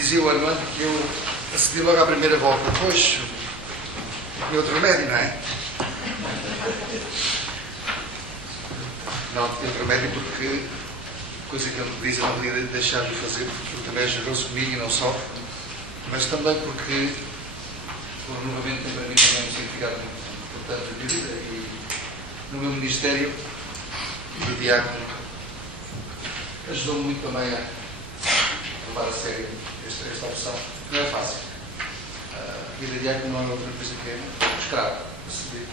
Dizia o Armando que eu acedi logo à primeira volta. Pois, tinha outro remédio, não é? Não tinha outro remédio porque, coisa que ele me diz, eu não podia deixar de fazer, porque ele também é generoso comigo e não só, mas também porque o renovamento tem para mim também um significado muito importante na minha vida e no meu ministério de diácono ajudou-me muito também a levar a sério esta opção. Não é fácil. A vida de diácono não é outra coisa que é um escravo, a seguir,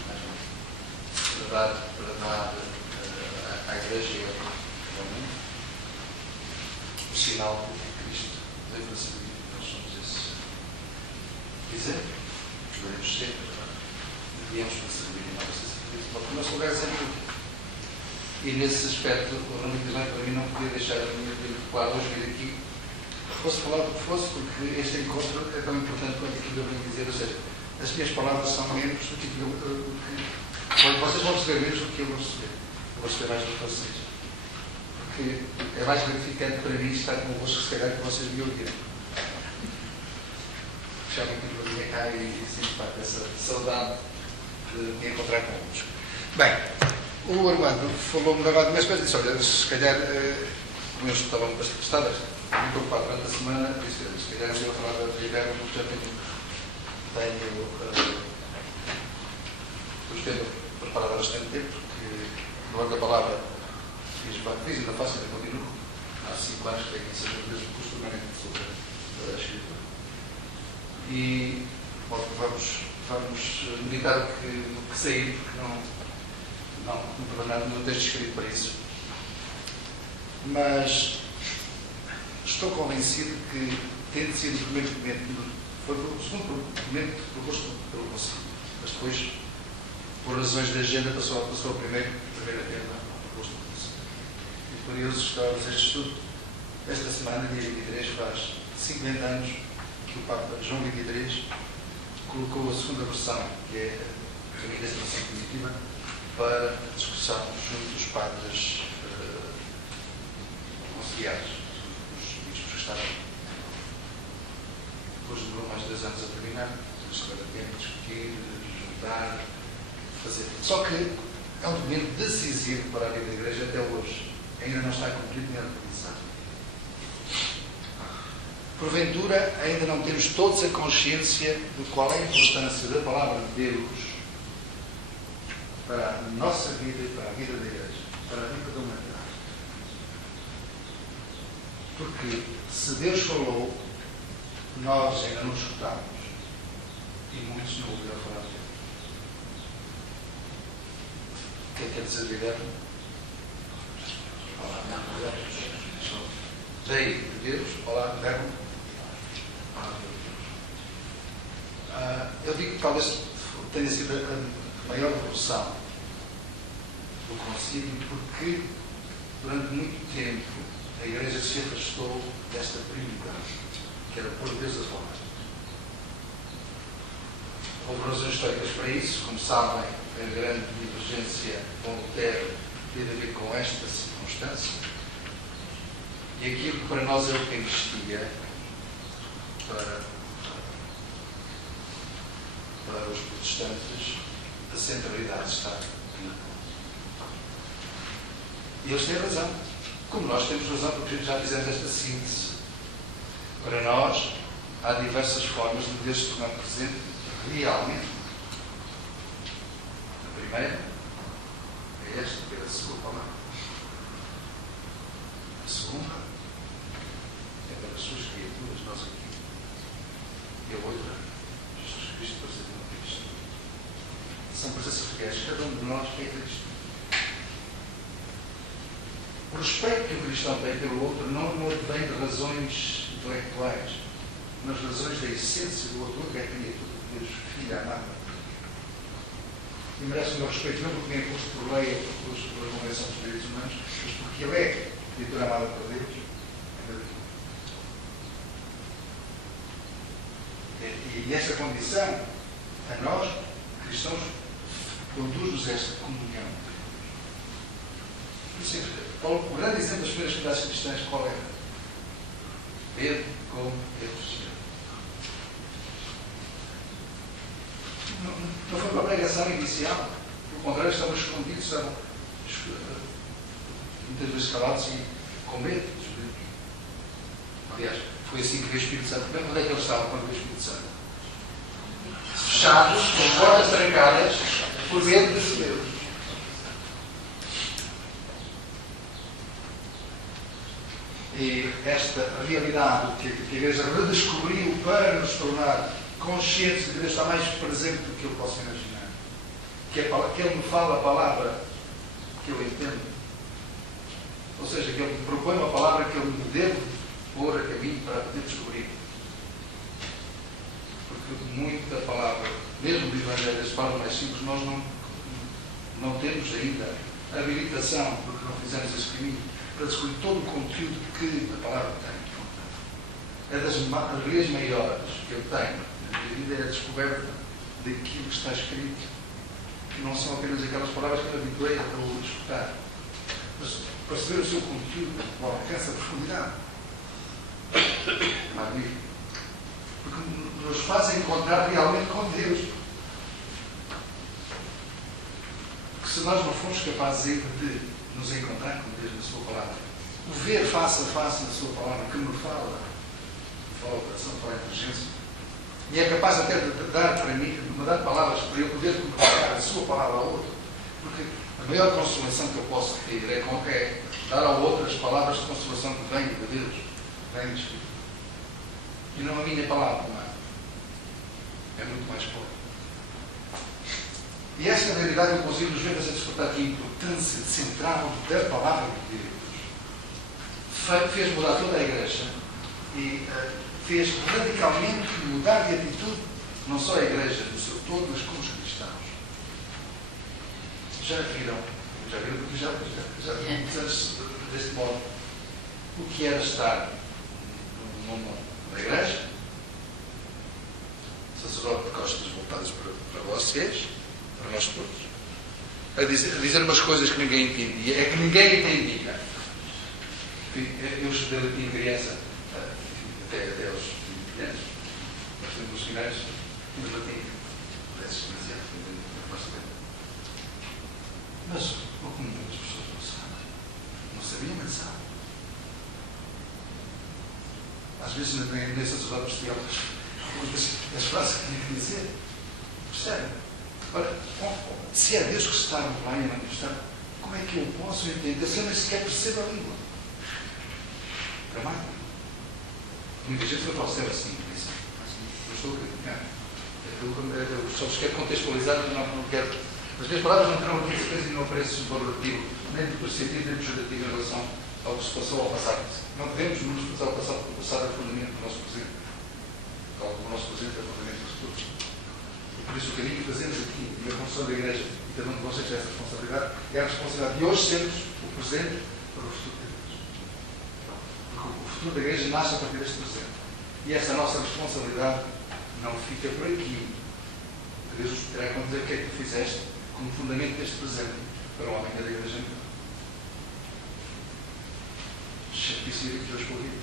para dar à Igreja e ao mundo o sinal de Cristo deve servir. Nós somos esse exemplo, devemos ser, devíamos para servir e não para ser servido. Porque o nosso lugar é sempre útil. E nesse aspecto, o Ramo de para mim não podia deixar a minha vida adequada hoje vir aqui, fosse falar do que fosse, porque este encontro é tão importante quanto aquilo que eu venho dizer. Ou seja, as minhas palavras são menos do que vocês vão receber menos do que eu vou receber. Eu vou receber mais do que vocês. Porque é mais gratificante para mim estar convosco, se calhar, que vocês me ouvirem. Já me vinha cá e sinto parte dessa saudade de me encontrar convosco. Bem, o Armando falou-me agora de uma espécie disse, olha, se calhar, como eu estava bastante testado, muito preocupado durante a semana, disse, se calhar eu vou falar da inverno, porque já tenho o tema preparado há bastante tempo, porque no ano da palavra fiz ainda faço, ainda continuo. Há 5 anos que tenho essa dúvida do curso permanente sobre a escritura. E bom, vamos meditar o que sair, porque não texto escrito para isso. Mas estou convencido que, tendo sido o primeiro documento, foi o segundo documento proposto pelo Conselho, mas depois, por razões de agenda, passou a primeira tema proposto pelo Conselho. E curioso, estávamos este estudo. Esta semana, dia 23, faz 50 anos que o Papa João XXIII colocou a segunda versão, que é a Caminho da Salvação Definitiva, para discussarmos junto dos padres conciliares, os bispos que estavam. Depois demorou mais de 2 anos a terminar, temos agora tempo de discutir, de juntar, de fazer. Só que é um documento decisivo para a vida da Igreja até hoje. Ainda não está cumprido nem organizado. Porventura, ainda não temos todos a consciência de qual é a importância da palavra de Deus para a nossa vida e para a vida da Igreja, para a vida da humanidade. Porque se Deus falou, nós ainda não escutamos e muitos não ouviram falar de Deus. O que é que quer dizer Guilherme? Olá, Deus. Daí de Deus, olá, Guilherme. Eu digo que talvez tenha sido a maior revolução do concílio porque durante muito tempo a Igreja se afastou desta prioridade, que era pôr Deus a falar. Houve razões históricas para isso, como sabem, a grande divergência com Lutero teve a ver com esta circunstância, e aquilo que para nós é o que existia para os protestantes, a centralidade está aqui. E eles têm razão. Como nós temos razão, porque já fizemos esta síntese. Para nós, há diversas formas de Deus se tornar presente realmente. A primeira é esta, que é a sua palavra. A segunda é para as suas criaturas, nós aqui. E a outra, Jesus Cristo presente no Cristo. São presenças reais. Cada um de nós é Cristo. O respeito que o cristão tem pelo outro não vem de razões intelectuais, mas razões da essência do outro, que é a criatura de Deus, filha amada. E merece o meu respeito, não porque nem posto por lei ou pela Convenção dos Direitos Humanos, mas porque ele é criatura amada por Deus. E esta condição, a nós, cristãos, conduz-nos a esta comunhão. O grande exemplo das primeiras comunidades cristãs, qual era? Bebe como Deus. Não foi para a pregação inicial. Pelo contrário, estavam escondidos, estavam muitas vezes calados e com medo dos judeus. Aliás, foi assim que veio o Espírito Santo. Bem, onde é que eles estavam quando veio o Espírito Santo? Fechados, com portas trancadas, por medo dos judeus. E esta realidade que a Igreja redescobriu para nos tornar conscientes de que Deus está mais presente do que eu posso imaginar. Que Ele me fala a palavra que eu entendo. Ou seja, que Ele me propõe uma palavra que eu me devo pôr a caminho para poder descobrir. Porque muito da palavra, mesmo do Evangelho, de forma mais simples, nós não temos ainda a habilitação, porque não fizemos esse caminho, para descobrir todo o conteúdo que a palavra tem. É das alegrias maiores que eu tenho na minha vida, é a descoberta daquilo que está escrito, que não são apenas aquelas palavras que eu me habituei a escutar, mas perceber o seu conteúdo, o alcance, a profundidade. Magnífico. Porque nos faz encontrar realmente com Deus. Porque se nós não formos capazes ainda de nos encontrar com Deus na sua palavra, o ver face a face na sua palavra, que me fala o coração, fala a inteligência, e é capaz até de dar para mim, de me dar palavras para eu poder comunicar a sua palavra ao outro. Porque a maior consolação que eu posso ter é dar ao outro as palavras de consolação que vêm de Deus, vêm do Espírito. E não a minha palavra, não é muito mais pobre. E esta realidade, inclusive, nos vemos a despertar aqui a importância central da palavra de Deus. Fez mudar toda a Igreja e fez radicalmente mudar de atitude, não só a Igreja no seu todo, mas como os cristãos. Já viram porque já vimos antes deste modo o que era estar na Igreja, sacerdote de costas voltadas para vocês, para nós todos, a dizer umas coisas que ninguém entendia, é que ninguém entendia. Eu estudei latim criança, até aos 20 anos, nós temos os finais, temos latim, parece demasiado, mas o que muitas pessoas não sabem, não sabiam, mas sabem. Às vezes nem sacerdote percebia as frases que tinha que dizer. Percebem? Ora, se é Deus que está lá e a manifestar, como é que eu posso entender se eu nem sequer percebo a língua? Também. Muita gente não percebe assim. Eu estou a criticar. Eu só vos quero contextualizar, mas não quero. As minhas palavras não terão aqui certeza e não aparece valorativo, nem do positivo, nem do pejorativo em relação ao que se passou ao passado. Não devemos nos passar ao passado, porque o passado é fundamento do nosso presente. Tal como o nosso presente é fundamento do futuro. Por isso, o caminho que fazemos aqui, e a construção da Igreja, e cada um de vocês tem essa responsabilidade, é a responsabilidade de hoje sermos o presente para o futuro de Deus. Porque o futuro da Igreja nasce a partir deste presente. E essa nossa responsabilidade não fica por aqui. Deus nos terá que dizer o que é que tu fizeste como fundamento deste presente para o homem da Igreja. Chatice que Deus corrido.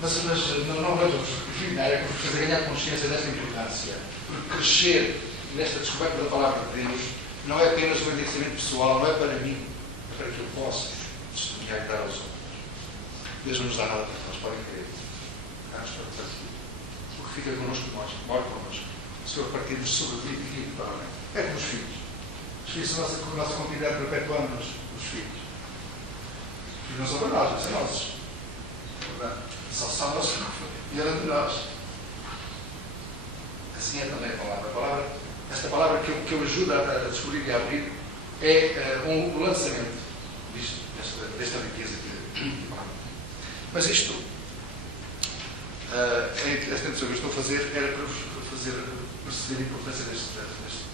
Mas não vamos terminar, é que vos fazer ganhar consciência desta importância. Porque crescer nesta descoberta da palavra de Deus não é apenas um enriquecimento pessoal, não é para mim, é para que eu possa testemunhar e dar aos outros. Deus não nos dá nada para que nós podem crer. Dá-nos para o desafio. O que fica connosco, mora connosco. O Senhor partimos sobre ti e fica para além. É como os filhos. Os filhos são a nossa continuidade perpetuando-nos, os filhos. E não são para nós, são nossos. Só são nossos e eram de nós. Assim é também a palavra. Esta palavra que eu ajudo a descobrir e a abrir é um lançamento desta riqueza aqui. Mas isto, esta introdução que eu estou a fazer era para vos fazer perceber a importância deste documento.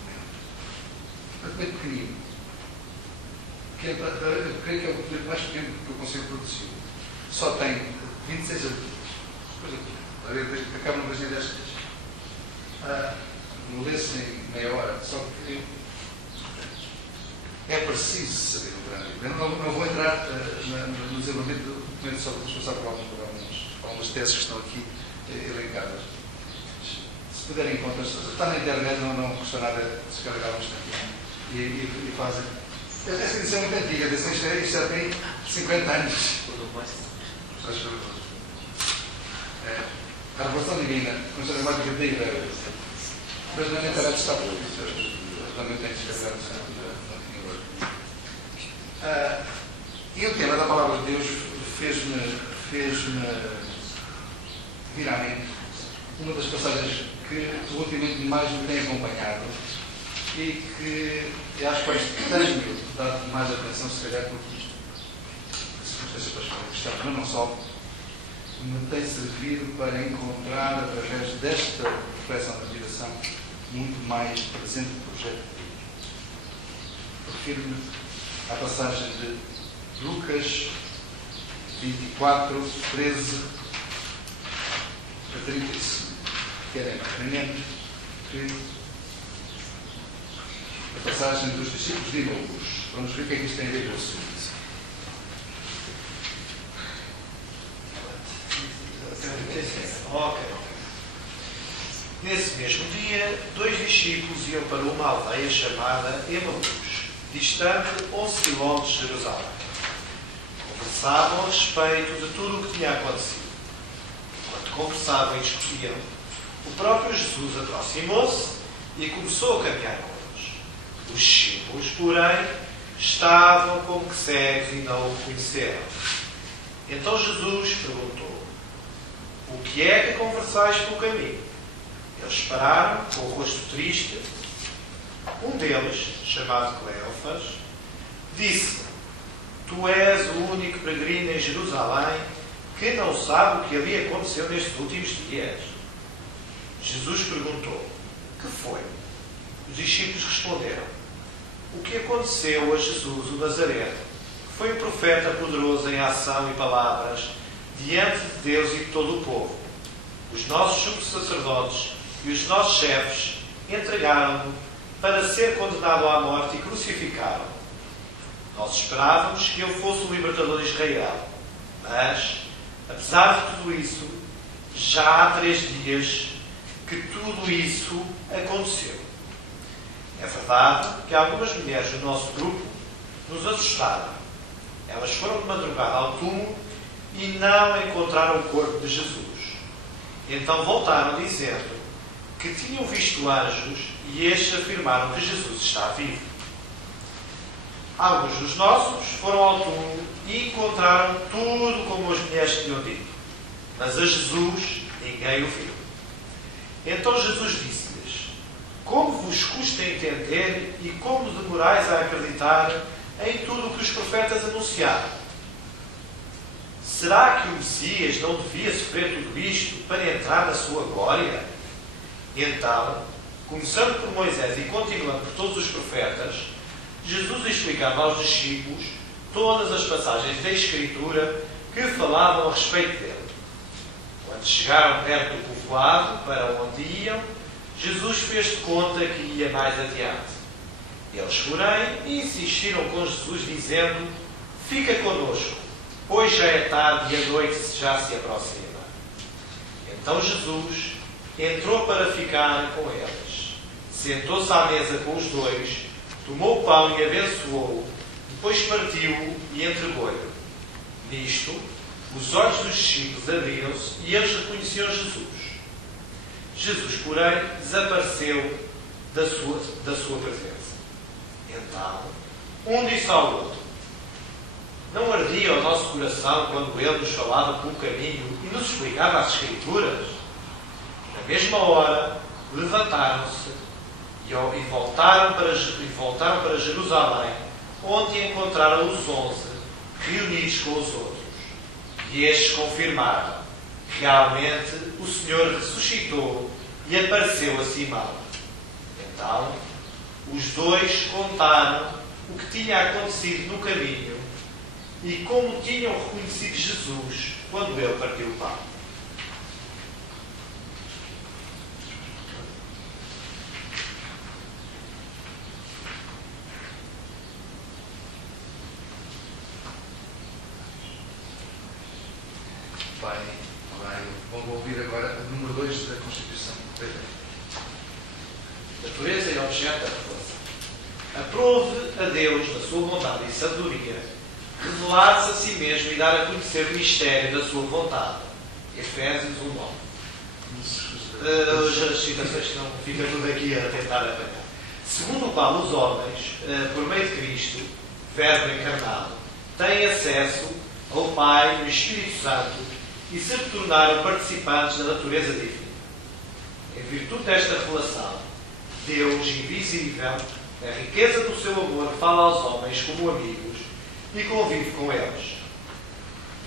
É bem pequenino. Eu creio que é o documento mais pequeno que eu consigo produzir. Só tem 26 artigos. Acaba no Brasil 10 dias. Não lê-se em meia hora, só que É preciso saber o trânsito. Eu não vou entrar no desenvolvimento do documento, só vou passar por algumas teses que estão aqui elencadas. Se puderem encontrar, está na internet, não custa nada descarregar um instantinho e fazem. Essa edição é muito antiga, isto já tem 50 anos. A Revelação Divina, com a gramática da Igreja. Mas na internet está por isso. Também tem que descarregar e o tema da Palavra de Deus fez-me vir à mente uma das passagens que ultimamente mais me tem acompanhado e que eu acho que tenho dado mais atenção, se calhar, porque isto, a circunstância para a questão, mas não só, me tem servido para encontrar, através desta reflexão da meditação, muito mais presente no projeto de Deus. Refiro-me à passagem de Lucas 24, 13 a 35. Que era mais que a passagem dos discípulos de Emaús. Vamos ver o que é que isto tem a ver com o assunto. Ok. Nesse mesmo dia, 2 discípulos iam para uma aldeia chamada Emaús, distante 11 km de Jerusalém. Conversavam a respeito de tudo o que tinha acontecido. Enquanto conversavam e discutiam, o próprio Jesus aproximou-se e começou a caminhar com eles. Os discípulos, porém, estavam como que cegos e não o conheceram. Então Jesus perguntou: o que é que conversais pelo caminho? Eles pararam, com o rosto triste. Um deles, chamado Cleofas, disse: tu és o único peregrino em Jerusalém que não sabe o que ali aconteceu nestes últimos dias. Jesus perguntou: que foi? Os discípulos responderam: o que aconteceu a Jesus, o Nazareno, que foi um profeta poderoso em ação e palavras diante de Deus e de todo o povo. Os nossos sumos sacerdotes e os nossos chefes entregaram-no para ser condenado à morte e crucificaram. Nós esperávamos que ele fosse o libertador de Israel. Mas, apesar de tudo isso, já há 3 dias que tudo isso aconteceu. É verdade que algumas mulheres do nosso grupo nos assustaram. Elas foram de madrugada ao túmulo e não encontraram o corpo de Jesus. Então voltaram dizendo que tinham visto anjos e estes afirmaram que Jesus está vivo. Alguns dos nossos foram ao túmulo e encontraram tudo como as mulheres tinham dito. Mas a Jesus ninguém o viu. Então Jesus disse-lhes: como vos custa entender e como demorais a acreditar em tudo o que os profetas anunciaram? Será que o Messias não devia sofrer tudo isto para entrar na sua glória? Então, começando por Moisés e continuando por todos os profetas, Jesus explicava aos discípulos todas as passagens da Escritura que falavam a respeito dele. Quando chegaram perto do povoado para onde iam, Jesus fez de conta que ia mais adiante. Eles, porém, insistiram com Jesus, dizendo: fica conosco, pois já é tarde e a noite já se aproxima. Então Jesus entrou para ficar com eles. Sentou-se à mesa com os dois, tomou o pão e abençoou-o, depois partiu-o e entregou-lhe. Nisto, os olhos dos discípulos abriram-se e eles reconheciam Jesus. Jesus, porém, desapareceu da sua presença. Então, um disse ao outro: não ardia o nosso coração quando ele nos falava pelo caminho e nos explicava as Escrituras? Na mesma hora, levantaram-se e voltaram para Jerusalém, onde encontraram os 11 reunidos com os outros. E estes confirmaram: realmente o Senhor ressuscitou e apareceu a Simão. Então, os dois contaram o que tinha acontecido no caminho e como tinham reconhecido Jesus quando ele partiu o pão. Bem, vou ouvir agora o número 2 da Constituição. Natureza e objeto da revelação. Aprove a Deus, na sua bondade e sabedoria, revelar-se a si mesmo e dar a conhecer o mistério da sua vontade. Efésios 1:9. As citações que não fica tudo aqui a tentar apanhar. Segundo o qual os homens, por meio de Cristo, Verbo encarnado, têm acesso ao Pai, no Espírito Santo, e se tornaram participantes da natureza divina. Em virtude desta revelação, Deus invisível, a riqueza do seu amor, fala aos homens como amigos e convive com eles,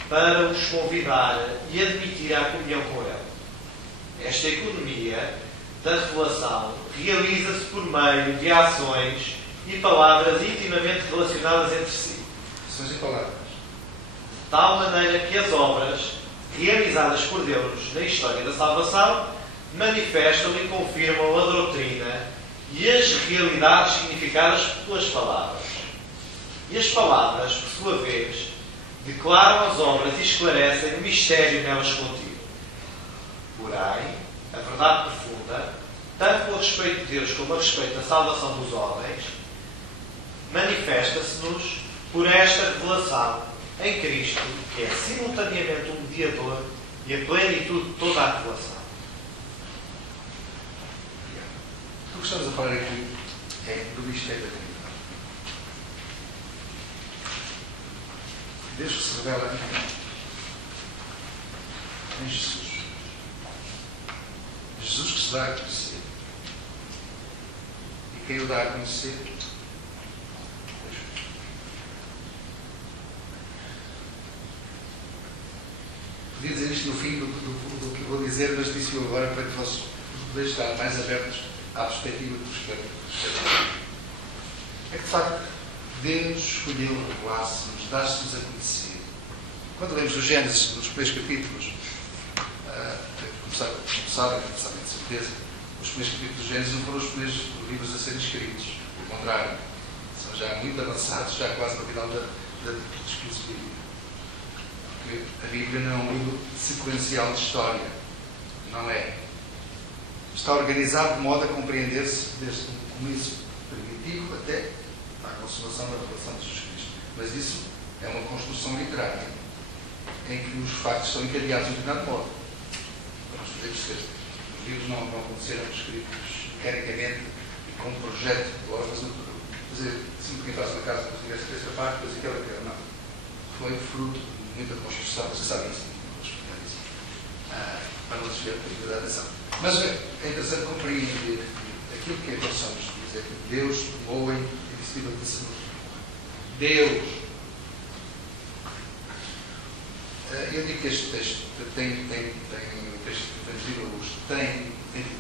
para os convidar e admitir à comunhão com ele. Esta economia da revelação realiza-se por meio de ações e palavras intimamente relacionadas entre si. Ações e palavras. De tal maneira que as obras realizadas por Deus na história da salvação manifestam e confirmam a doutrina e as realidades significadas pelas palavras. E as palavras, por sua vez, declaram as obras e esclarecem o mistério nelas contido. Porém, a verdade profunda, tanto a respeito de Deus como a respeito da salvação dos homens, manifesta-se-nos por esta revelação em Cristo, que é simultaneamente o mediador e a plenitude de toda a revelação. O que estamos a falar aqui é do mistério da Trindade. Deus que se revela em Jesus. Jesus que se dá a conhecer. E quem o dá a conhecer? Podia dizer isto no fim do que vou dizer, mas disse-o agora para que vocês possam estar mais abertos à perspectiva que vos quero. É que, de facto, Deus escolheu revelar-se-nos, dar-se-nos a conhecer. Quando lemos o Gênesis, nos primeiros capítulos, começaram de certeza, os primeiros capítulos do Gênesis não foram os primeiros livros a serem escritos. Pelo contrário, são já muito avançados, já quase no final da discurso bíblico. Porque a Bíblia não é um livro sequencial de história. Não é. Está organizado de modo a compreender-se desde o começo primitivo até à consumação da revelação de Jesus Cristo. Mas isso é uma construção literária em que os factos são encadeados de um determinado modo. Vamos poder perceber. Os livros não aconteceram escritos mecanicamente e com um projeto. Agora fazer sempre que faz uma casa para tivesse essa parte, depois aquela. Não. Foi fruto de muita construção. Você sabe isso. Para não desviar da atenção. Mas é interessante compreender aquilo que nós somos dizer que Deus tomou em invisível de saúde. Deus. Eu digo que este texto tem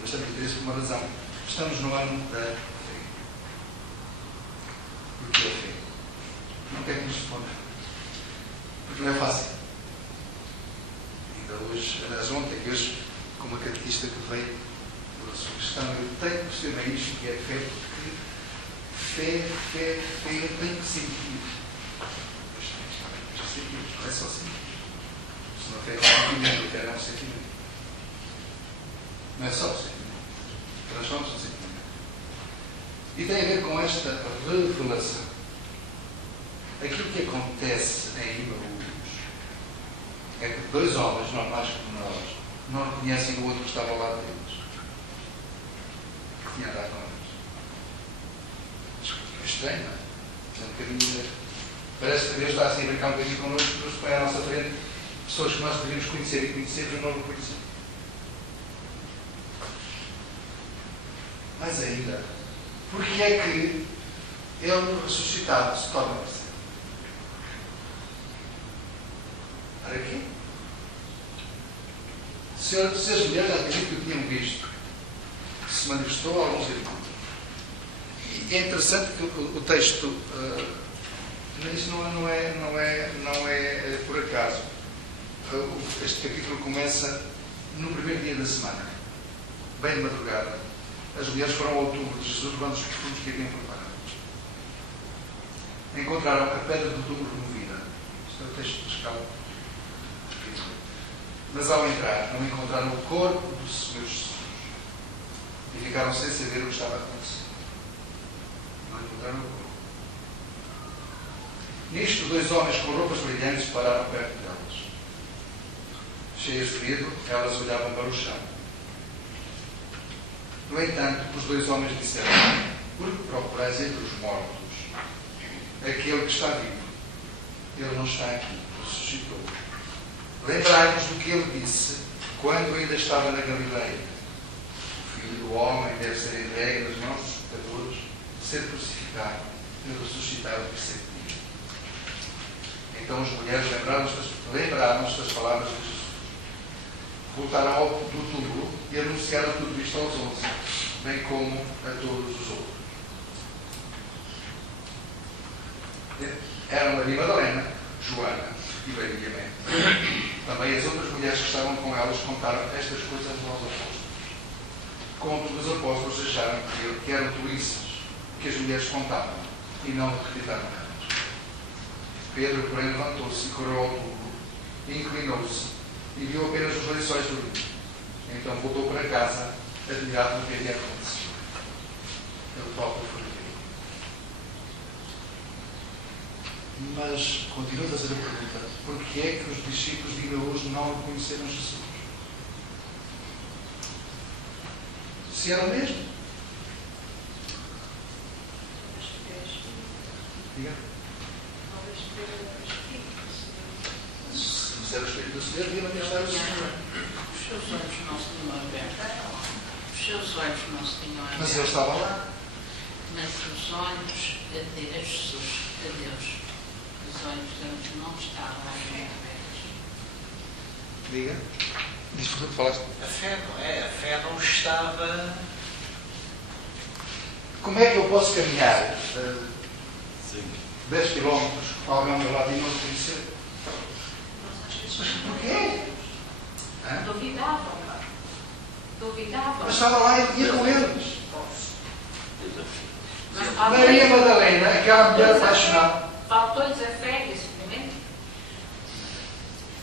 bastante interesse por uma razão. Estamos no ano da fé. O que é fé? Não quero que nos responda. Porque não é fácil. Ainda hoje, aliás, ontem, hoje, com uma catequista que veio pela sua questão, eu tenho que perceber isto que é fé, porque fé tem que sentir. Não é só sentir. Se não fé é um sentimento, fé não é um sentimento. Não é só o sentimento. Transforma-se no sentimento. E tem a ver com esta revelação. Aquilo que acontece em Imaús é que dois homens normais como nós não reconhecem o outro que estava ao lado deles. Que tinha andado com eles. É estranho, não é? É um bocadinho. Parece que Deus está assim a brincar um bocadinho connosco, nos põe à nossa frente pessoas que nós deveríamos conhecer e conhecer, mas não reconhecemos. Mas ainda, porque é que ele ressuscitado se torna presente? Para quê? Se as mulheres já tinham que o tinham visto, se manifestou a alguns irmãos. E é interessante que o texto, isso não é por acaso. Este capítulo começa no primeiro dia da semana, bem de madrugada. As mulheres foram ao túmulo de Jesus quando os perfumes que haviam preparado. Encontraram a pedra do túmulo removida. Isto é o texto de escala. Mas ao entrar, não encontraram o corpo do Senhor Jesus. E ficaram sem saber o que estava a acontecer. Não encontraram o corpo. Nisto, 2 homens com roupas brilhantes pararam perto delas. Cheias de medo, elas olhavam para o chão. No entanto, os 2 homens disseram: por que procurais entre os mortos aquele que está vivo? Ele não está aqui, ressuscitou. Lembrai-vos do que ele disse quando ainda estava na Galileia: o Filho do Homem deve ser entregue nas mãos dos pecadores, ser crucificado e ressuscitar ao terceiro dia. Então as mulheres lembraram-se das palavras de Jesus. Voltaram do túmulo e anunciaram tudo isto aos 11, bem como a todos os outros. Eram Maria Madalena, Joana e Maria. Também as outras mulheres que estavam com elas contaram estas coisas aos apóstolos. Contudo, os apóstolos acharam que eram tolices que as mulheres contavam e não acreditaram nelas. Pedro, porém, levantou-se e correu ao túmulo e inclinou-se e viu apenas os lençóis do livro. Então voltou para casa, admirado do que havia acontecido. Ele próprio foi vivo. Mas continua a fazer a pergunta: porquê é que os discípulos de Emaús não reconheceram Jesus? Se era o mesmo? Diga. Se era o Espírito do Senhor, devia manifestar o Senhor. Os seus olhos não se tinham aberto. Os seus olhos não se tinham aberto. Mas ele estava lá. Mas os olhos a Jesus, a Deus, os olhos deles não estavam abertos. Diga. Diz por que falaste. A fé não é? A fé não estava... Como é que eu posso caminhar 10 km com alguém ao meu lado e não o conhecer? Mas porquê? Duvidavam. Mas estava lá e ia com eles. Mas Maria Madalena, aquela mulher apaixonada. faltou-lhes a fé nesse momento?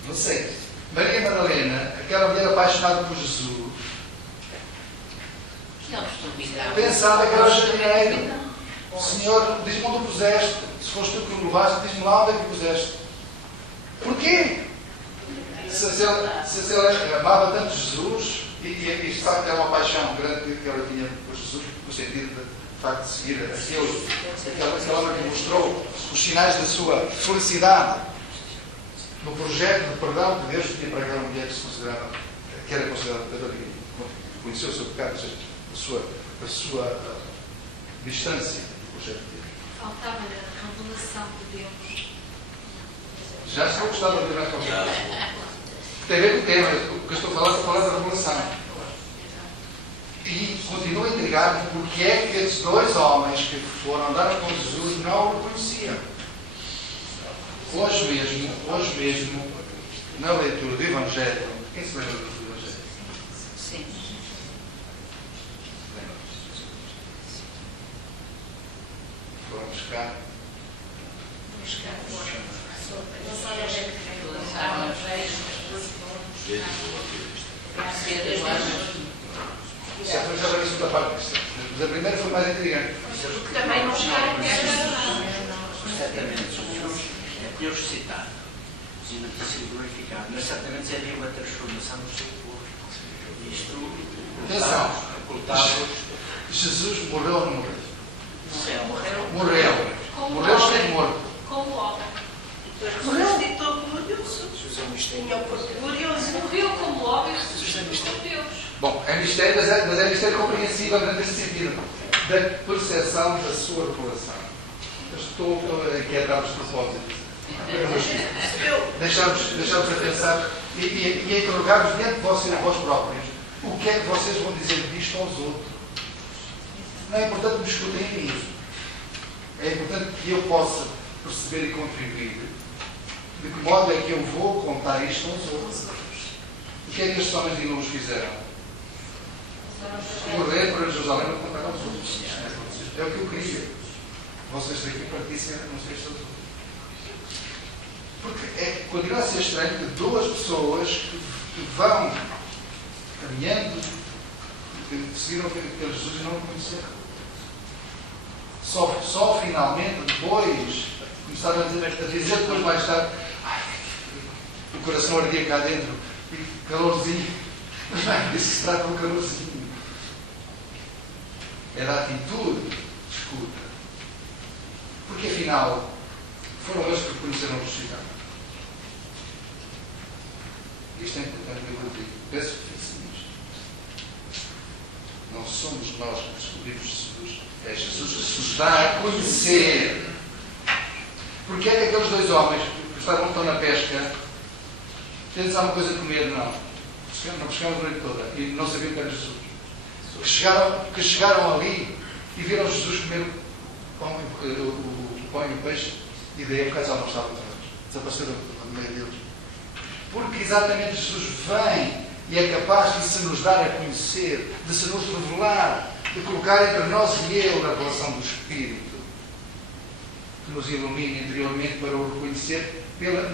Não sei. Maria Madalena, aquela mulher apaixonada por Jesus, Que eles duvidavam. pensava que era jardineiro. Senhor, diz-me onde o puseste. Se foste tu que o levaste, diz-me lá onde é que o puseste. Porquê? Se ela amava tanto Jesus, e de facto era uma paixão grande que ela tinha por Jesus, no sentido de facto de seguir aquela homem que mostrou os sinais da sua felicidade no projeto de perdão que Deus tinha para aquela mulher que era considerada pecadora e conheceu o seu pecado, ou seja, a sua distância do projeto de Deus. Faltava-lhe a revelação de Deus. Já estou a gostar de ouvir mais qualquer coisa. Tem a ver com o tema, o que eu estou a falar da revelação. E continuo intrigado porque é que esses 2 homens que foram andar com Jesus não o reconheciam. Hoje mesmo, na leitura do Evangelho, quem se lembra do Evangelho? Sim. Foram buscar. Lançaram as veias. Pedro, Já foi a segunda parte disto. Mas a primeira foi mais intrigante. Porque também não está em Certamente Jesus é ressuscitado e não tem sido glorificado, mas certamente seria uma transformação do seu corpo. Isto Atenção. ocultava-os. Jesus morreu ou não morreu? Morreu. Morreu esteve morto. como homem. Depois ressuscitou glorioso. Tinha o corpo glorioso. Morreu como homem e ressuscitou como Deus. Bom, é mistério, mas é mistério compreensível nesse sentido, da percepção da sua revelação. Eu estou inquietado de propósito. Deixamos a pensar e a interrogar-vos diante de vós próprios. O que é que vocês vão dizer disto aos outros? Não é importante me escutarem isso. É importante que eu possa perceber e contribuir. De que modo é que eu vou contar isto aos outros? O que é que estes homens de Emaús fizeram? Morrer para Jerusalém para contar aos outros. É o que eu queria. Vocês daqui partissem a não sei se Porque continua a ser estranho que duas pessoas que vão caminhando, que seguiram aquele Jesus e não o conheceram. Só finalmente, depois, começaram a dizer depois mais tarde, o coração ardia cá dentro, e calorzinho. Mas não, isso se trata de um calorzinho. É da atitude de escuta. Porque afinal, foram eles que conheceram o ressuscitado. Isto é importante que eu digo. Peço que fixe nisto. Não somos nós que descobrimos Jesus. É Jesus que se nos dá a conhecer. Porque é que aqueles dois homens que estão na pesca, têm-lhes alguma coisa a comer? Não. Não pescaram a noite toda e não sabiam que era Jesus. Que chegaram ali e viram Jesus comer o pão e o peixe, e daí a casa não estava outra vez. Desapareceram no meio deles. Porque exatamente Jesus vem e é capaz de se nos dar a conhecer, de se nos revelar, de colocar entre nós e Ele a relação do Espírito, que nos ilumina interiormente para o reconhecer,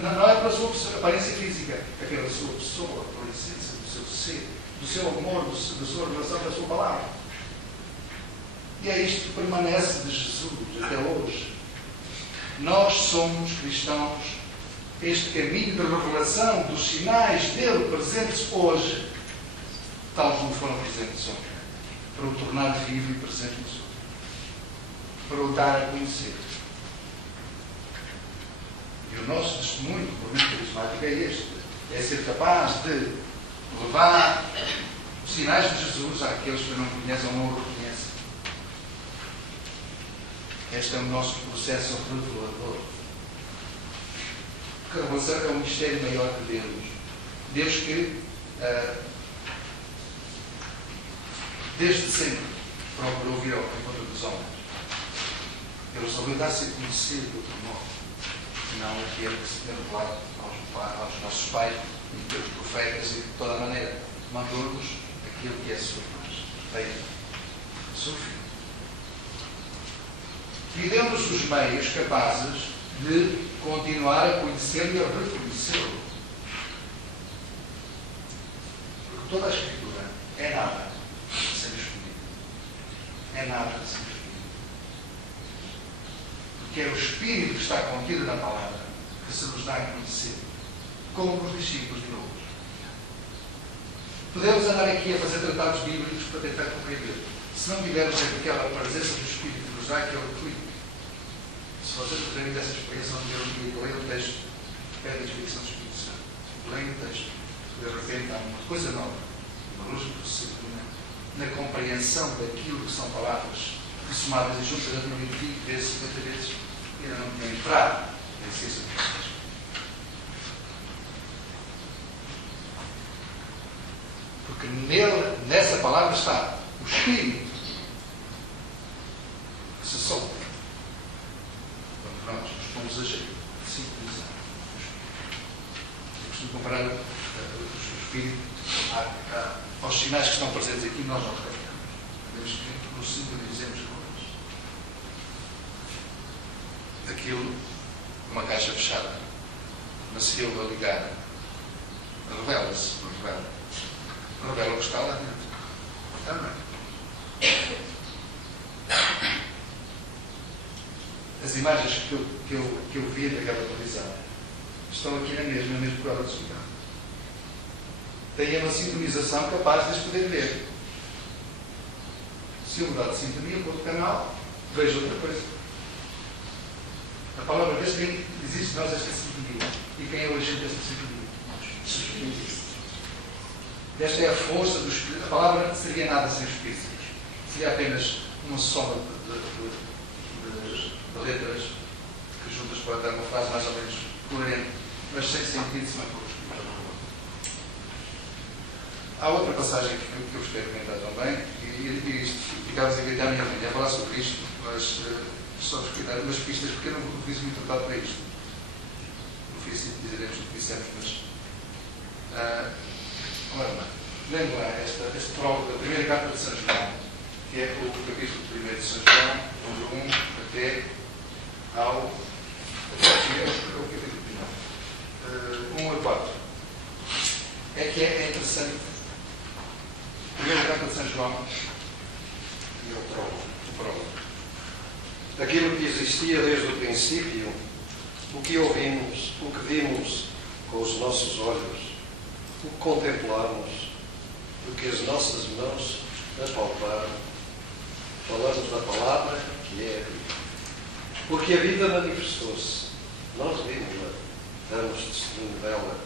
não é pela sua aparência física, é pela sua pessoa, pela essência do seu ser, do seu amor, da sua revelação, da sua palavra. E é isto que permanece de Jesus até hoje. Nós somos cristãos. Este caminho de revelação dos sinais dele presentes hoje, tal como foram presentes ontem, para o tornar vivo e presente nos outros, para o dar a conhecer. E o nosso testemunho, pelo menos carismático, é este: é ser capaz de levar os sinais de Jesus àqueles que não conhecem ou não o reconhecem. Este é o nosso processo revelador. Porque a revelação é um mistério maior de Deus. Deus que, desde sempre, procurou vir ao encontro dos homens. Ele resolveu dar-se a conhecer de outro modo, não aquele que se tem revelado aos nossos pais e pelos profetas e de toda a maneira. Mandou-nos aquilo que é a sua imagem, feito, a sua filha. E deu-nos os meios capazes de continuar a conhecê-lo e a reconhecê-lo. Porque toda a Escritura é nada sem o Espírito. É nada sem o Espírito. Porque é o Espírito que está contido na palavra que se nos dá a conhecer, como os discípulos de hoje. Podemos andar aqui a fazer tratados bíblicos para tentar compreender. Se não tivermos aquela presença do Espírito que nos dá aquele fluido. Se vocês fizerem dessa experiência, não tiveram que ler o texto, pedem a explicação do Espírito Santo. Leem o texto. De repente há uma coisa nova, uma luz que se na compreensão daquilo que são palavras que somadas e juntas já tinham 20 vezes, 50 vezes, e ainda não tinham entrado na essência do texto. Porque nessa palavra está o Espírito que se solta. Nós nos pomos a sintonizar. Eu costumo comparar o Espírito aos sinais que estão presentes aqui, nós não captamos. Temos que nos sintonizemos com eles. Aquilo, uma caixa fechada, mas se eu vou ligar, revela-se, revela o que está lá dentro. Também. As imagens que eu vi daquela televisão estão aqui na mesma prova de estudar. Têm uma sintonização capaz de as poder ver. Se eu mudar de sintonia para outro canal, vejo outra coisa. A palavra vez tem, existe nós esta sintonia. E quem é o agente desta sintonia? Esta é a força do Espírito. A palavra não seria nada sem o Espírito. Seria apenas uma soma de letras que juntas para dar uma frase mais ou menos coerente, mas sem sentido se não for o Espírito. Há outra passagem que eu vos quero comentar também, e isto ficámos a gritar a minha mãe a falar sobre isto, mas só vos dar umas pistas, porque eu não fiz muito tratado para isto. No fim, dizeremos o que dissemos, mas. Ora, lembro lá este prólogo da primeira carta de São João, que é o capítulo 1 de São João, número 1 até ao capítulo 1. 1 a 4. É que é interessante. Primeira carta de São João. E o prólogo. O prólogo. Aquilo que existia desde o princípio, o que ouvimos, o que vimos com os nossos olhos, o que contemplamos, o que as nossas mãos apalparam, falamos da palavra que é a vida. Porque a vida manifestou-se, nós vimos-la, damos testemunho dela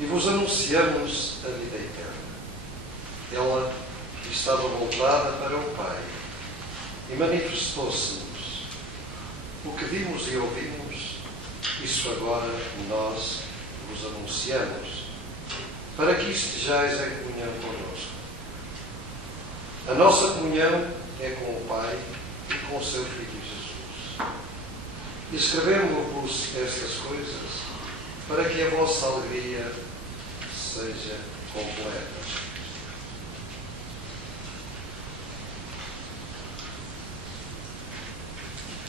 e vos anunciamos a vida eterna. Ela estava voltada para o Pai e manifestou-se-nos. O que vimos e ouvimos, isso agora nós vos anunciamos, para que estejais em comunhão connosco. A nossa comunhão é com o Pai e com o seu Filho Jesus. E escrevemos-vos estas coisas para que a vossa alegria seja completa.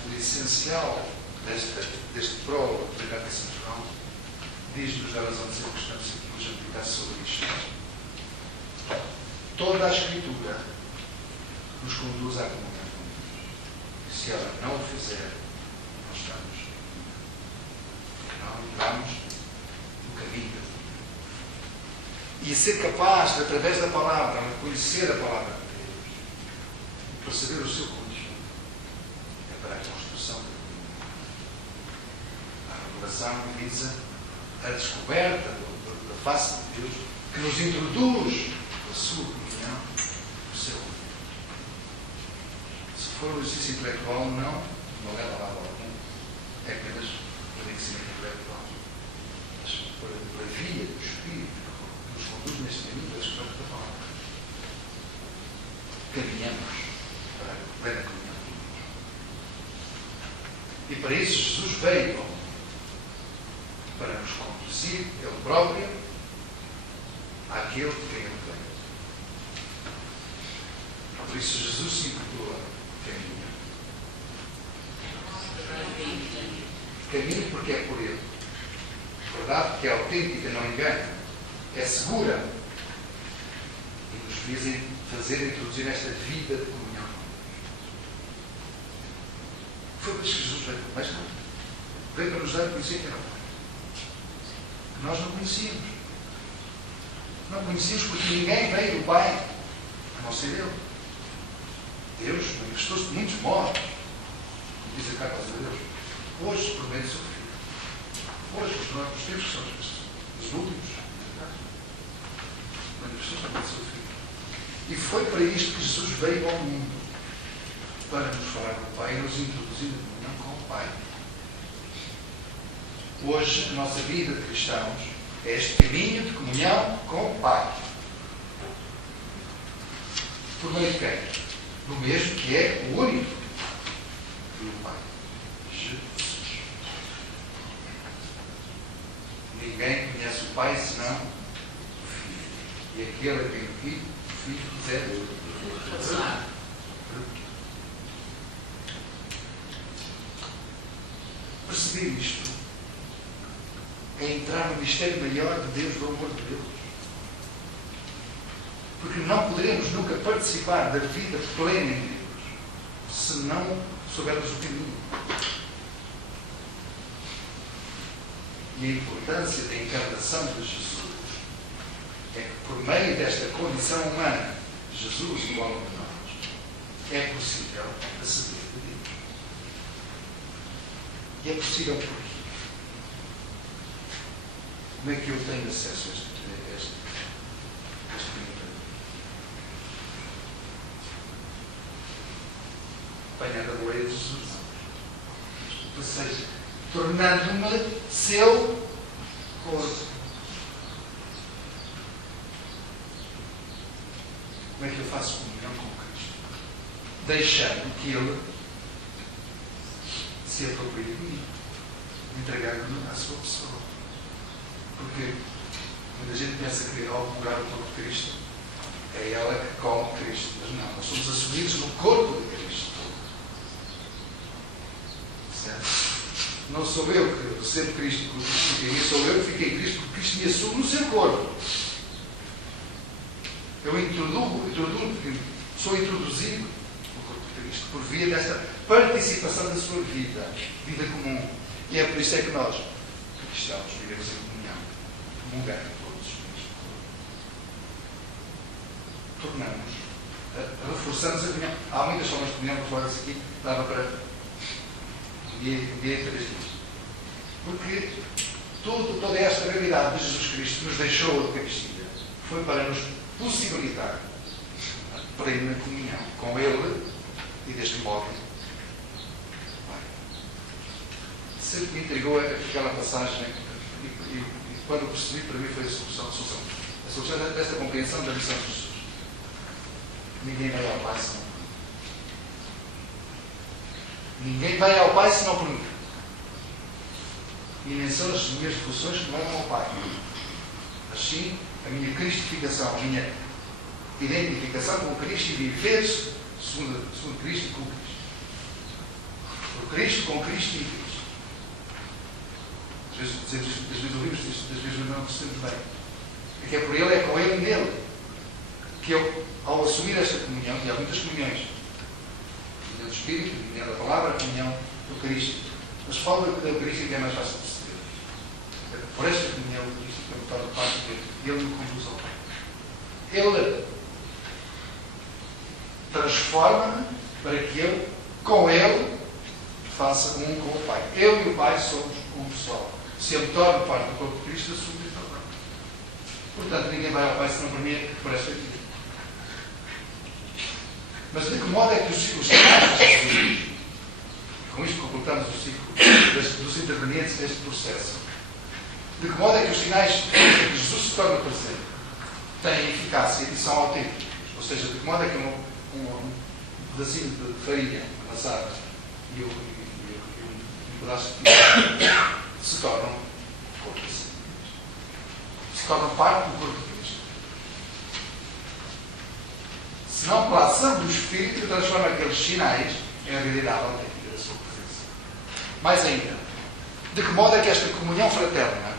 O essencial deste prólogo da Carta de São João diz-nos a razão de ser que estamos aqui hoje a meditar sobre isto. Toda a Escritura nos conduz à comunhão com Deus. E se ela não o fizer, nós estamos. Não entramos no caminho da comunhão. E ser capaz, através da palavra, de conhecer a palavra de Deus e perceber o seu conteúdo, é para a construção da comunhão. A revelação visa a descoberta da face de Deus, que nos introduz a sua comunhão, o seu amor. Se for um exercício intelectual, não leva a lado algum. É apenas um enriquecimento intelectual. Mas pela via do Espírito que nos conduz neste caminho da descoberta da palavra, caminhamos para a plena comunhão com Deus. E para isso Jesus veio ao mundo, para nos conduzir, Ele próprio, àquele que quem Ele veio. Por isso Jesus se intitula Caminho. Caminho porque é por Ele. Verdade que é autêntica, não engana. É segura. E nos visa fazer introduzir esta vida de comunhão. Foi por isso que Jesus veio. Mas não. Veio para nos dar a conhecer que era o Pai. Que nós não conhecíamos. Não conhecíamos porque ninguém veio do Pai a não ser Ele. Deus manifestou-se de muitos modos, como diz a carta aos Hebreus. Hoje, por meio do seu Filho. Hoje, os tempos que são os últimos, manifestou-se por meio do seu Filho. E foi para isto que Jesus veio ao mundo, para nos falar do Pai e nos introduzir em comunhão com o Pai. Hoje, a nossa vida de cristãos é este caminho de comunhão com o Pai. Por meio de quem? Do mesmo que é o único Filho do Pai, Jesus. Ninguém conhece o Pai senão o Filho. E aquele a quem o Filho quiser Passar. Perceber isto é entrar no mistério maior de Deus, do amor de Deus. Porque não poderemos nunca participar da vida plena em Deus se não soubermos o caminho. E a importância da encarnação de Jesus é que, por meio desta condição humana, Jesus, igual a nós, é possível aceder a Deus. E é possível por quê? Como é que eu tenho acesso a este caminho? Apanhando a glória de Jesus. Ou seja, tornando-me seu corpo. Como é que eu faço comunhão com Cristo? Deixando que Ele se aproprie de mim, entregar-me à sua pessoa. Porque quando a gente pensa que ao comer o corpo de Cristo, é ela que come Cristo. Mas não, nós somos assumidos no corpo de Cristo. Certo? Não sou eu que recebo Cristo e crucifiquei, sou eu que fiquei em Cristo porque Cristo me assume no seu corpo. Eu sou introduzido no corpo de Cristo por via desta participação da sua vida comum. E é por isso é que nós, cristãos, vivemos em comunhão, comungando todos os dias. Reforçamos a comunhão. Há muitas formas de comunhão, para falar isso aqui, dava para dia 3 dias. Porque toda esta realidade de Jesus Cristo nos deixou a Eucaristia foi para nos possibilitar a plena comunhão com Ele e deste modo. Sempre me intrigou aquela passagem e quando eu percebi, para mim foi a solução. A solução desta compreensão da missão de Jesus. Ninguém vai ao Pai senão por mim. Ninguém vai ao Pai senão por mim. E nem são as minhas devoções que me levam ao Pai. Assim, a minha cristificação, a minha identificação com Cristo e viver segundo Cristo e com Cristo. Por Cristo, com Cristo e em Cristo. Às vezes ouvimos isto, às vezes não percebemos bem. É que é por Ele, é com Ele e nele. Que eu, ao assumir esta comunhão, e há muitas comunhões, a comunhão do Espírito, a comunhão da Palavra, a comunhão do Cristo. Mas falo da Eucarística é mais fácil de perceber. É por esta comunhão Eucarística que eu me torno parte dele. Ele me conduz ao Pai. Ele transforma-me para que eu, com Ele, faça um com o Pai. Eu e o Pai somos um pessoal. Se eu me torno parte do corpo de Cristo, eu sou Cristo também. Portanto, ninguém vai ao Pai senão por mim, por esta vida. Mas de que modo é que os sinais de Jesus, com isto completamos o ciclo dos intervenientes deste processo, de que modo é que os sinais de que Jesus se torna presente têm eficácia e são autênticos? Ou seja, de que modo é que um pedacinho de farinha amassada e um pedaço de pizza se tornam corpo de Cristo, se tornam parte do corpo de Cristo. Se não pela ação do Espírito que transforma aqueles sinais em realidade autêntica da sua presença. Mais ainda, de que modo é que esta comunhão fraterna,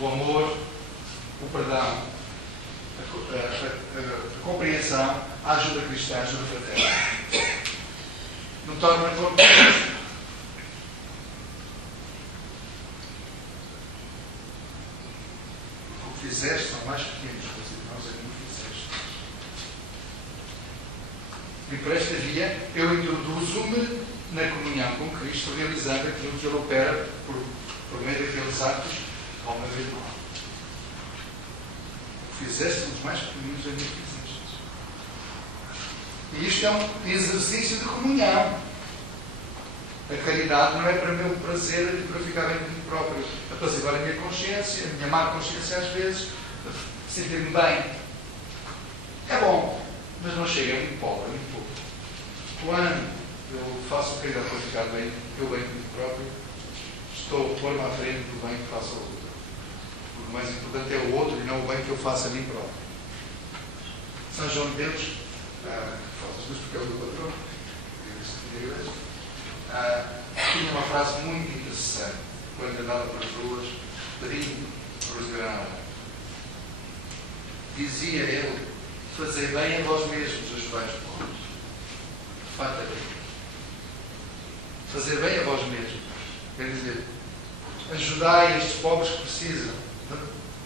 o amor, o perdão, a compreensão, a ajuda cristã, a ajuda fraterna, não torna corpo de Cristo? O que fizeste são mais pequenos, meus irmãos, é que não fizeste. E por esta via eu introduzo-me na comunhão com Cristo, realizando aquilo que Ele opera por meio daqueles atos ao meu irmão. O que fizeste são os mais pequeninos, a mim fizeste. E isto é um exercício de comunhão. A caridade não é para meu prazer e para ficar bem comigo próprio. Apaziguar a minha consciência, a minha má consciência às vezes, sentir-me bem. É bom, mas não chega, é muito pobre, é muito pouco. Quando eu faço caridade para ficar bem, eu bem comigo próprio, estou a pôr-me à frente do bem que faço ao outro. Porque o mais importante é o outro e não o bem que eu faço a mim próprio. São João de Deus, faltas luz porque é o do patrão, tinha uma frase muito interessante quando andava pelas ruas, pedindo ruas de Granada. Dizia ele: fazei bem a vós mesmos, ajudai os pobres. Faça bem. Fazer bem a vós mesmos. Quer dizer, ajudai estes pobres que precisam.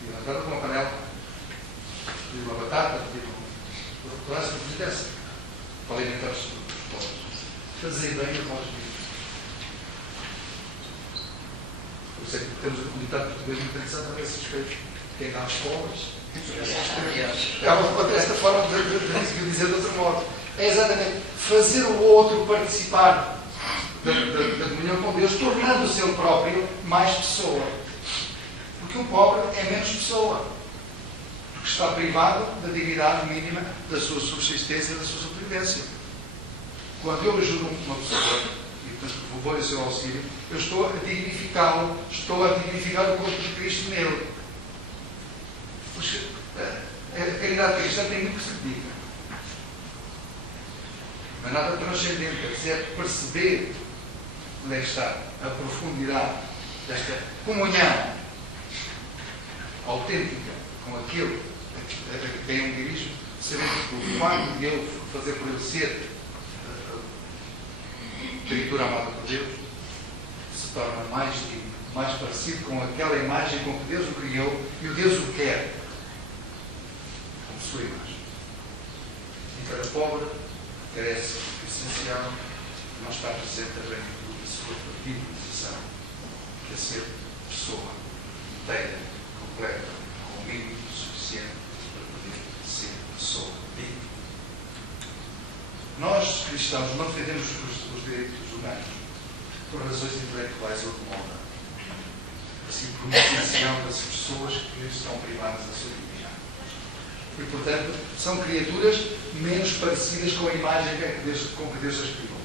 Levantar uma panela, pedir uma batata, pedir um braço de dessa, para alimentar os pobres. Fazer bem a vós mesmos. Por isso é que temos um ditado português muito interessante a esse respeito. Quem dá aos pobres é esta forma de dizer de outro modo. É exatamente fazer o outro participar da comunhão com Deus, tornando-se ele próprio mais pessoa. Porque o pobre é menos pessoa. Porque está privado da dignidade mínima da sua subsistência e da sua sobrevivência. Quando eu ajudo uma pessoa e, portanto, vou ao seu auxílio, eu estou a dignificá-lo, estou a dignificar o corpo de Cristo nele. A caridade cristã tem muito que se diga. Não é nada transcendente, é perceber onde é que está a profundidade desta comunhão autêntica com aquele a quem eu me dirijo, sabendo que o facto de eu fazer por ele ser criatura amada por Deus, se torna mais digno, mais parecido com aquela imagem com que Deus o criou e o Deus o quer como sua imagem. E para o pobre, interessa o essencial não está presente a plenitude da sua divinização, que é ser pessoa inteira, completa, com o mínimo suficiente para poder ser pessoa digna. Nós, cristãos, não defendemos os direitos humanos por razões intelectuais ou de moda, assim por uma sensação das pessoas que estão privadas da sua dignidade. E, portanto, são criaturas menos parecidas com a imagem com que Deus as criou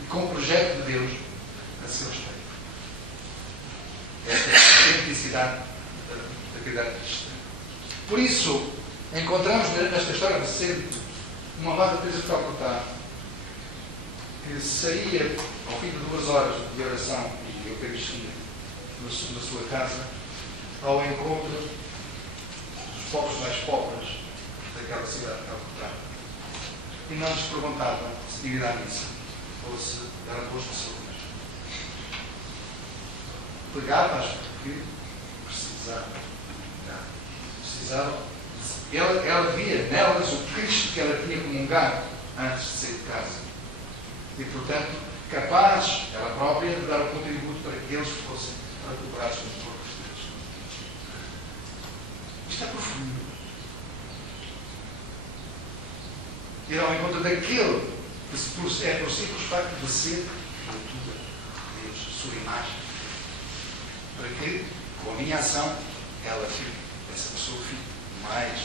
e com o projeto de Deus a seu respeito. Esta é a autenticidade da caridade cristã. Por isso, encontramos nesta história recente uma amada Teresa de Calcutá que saía ao fim de 2 horas de oração e eucaristia na sua casa ao encontro dos povos mais pobres daquela cidade de Calcutá. E não lhes perguntava se tinha ido à missa ou se eram boas pessoas. Pegava-as porque precisavam. Ela via nelas o Cristo que ela tinha comungado antes de sair de casa. E, portanto, capaz, ela própria, de dar o contributo para que eles fossem recuperados como corpos de Deus. Isto é profundo. Ir ao encontro daquele que é por simples facto de ser criatura de Deus, sua imagem, para que, com a minha ação, essa pessoa fique mais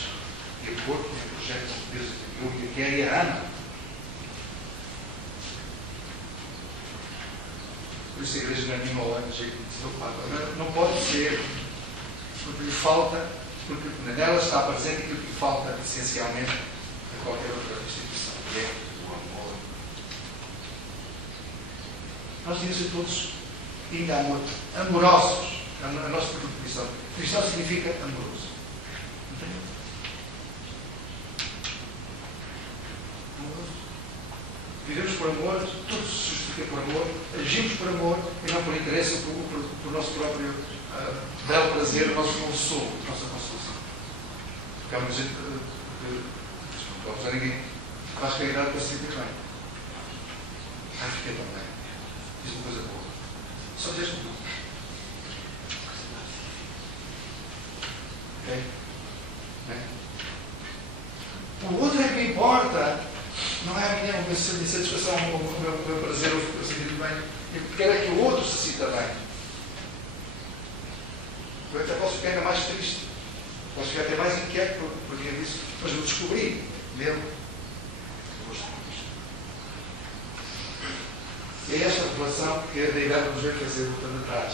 de acordo com o projeto que Deus criou e que quer e a ama. Por isso a igreja não é nenhuma hora de jeito de não pode ser, porque lhe falta, porque nela está presente aquilo que falta essencialmente a qualquer outra instituição, que é o amor. Nós devemos ser todos ainda amorosos. A nossa definição. Cristão significa amoroso. Entendeu? Amoroso. Vivemos por amor, tudo se justifica por amor, agimos por amor e não por interesse ou por nosso próprio belo prazer, o nosso consolo, a nossa consolação. Porque há muita gente que não pode usar ninguém, faz caridade para se sentir bem. Ai, fiquei tão bem. Diz uma coisa boa. Só diz tudo. Okay? O outro é que me importa, não é a minha insatisfação, o meu prazer, o sentir bem. Eu quero é que o outro se sinta bem. Eu até posso ficar ainda mais triste, posso ficar até mais inquieto por quem disse, mas eu descobri nele o gosto de Cristo. E é esta revelação que a Deidade nos veio fazer voltando atrás.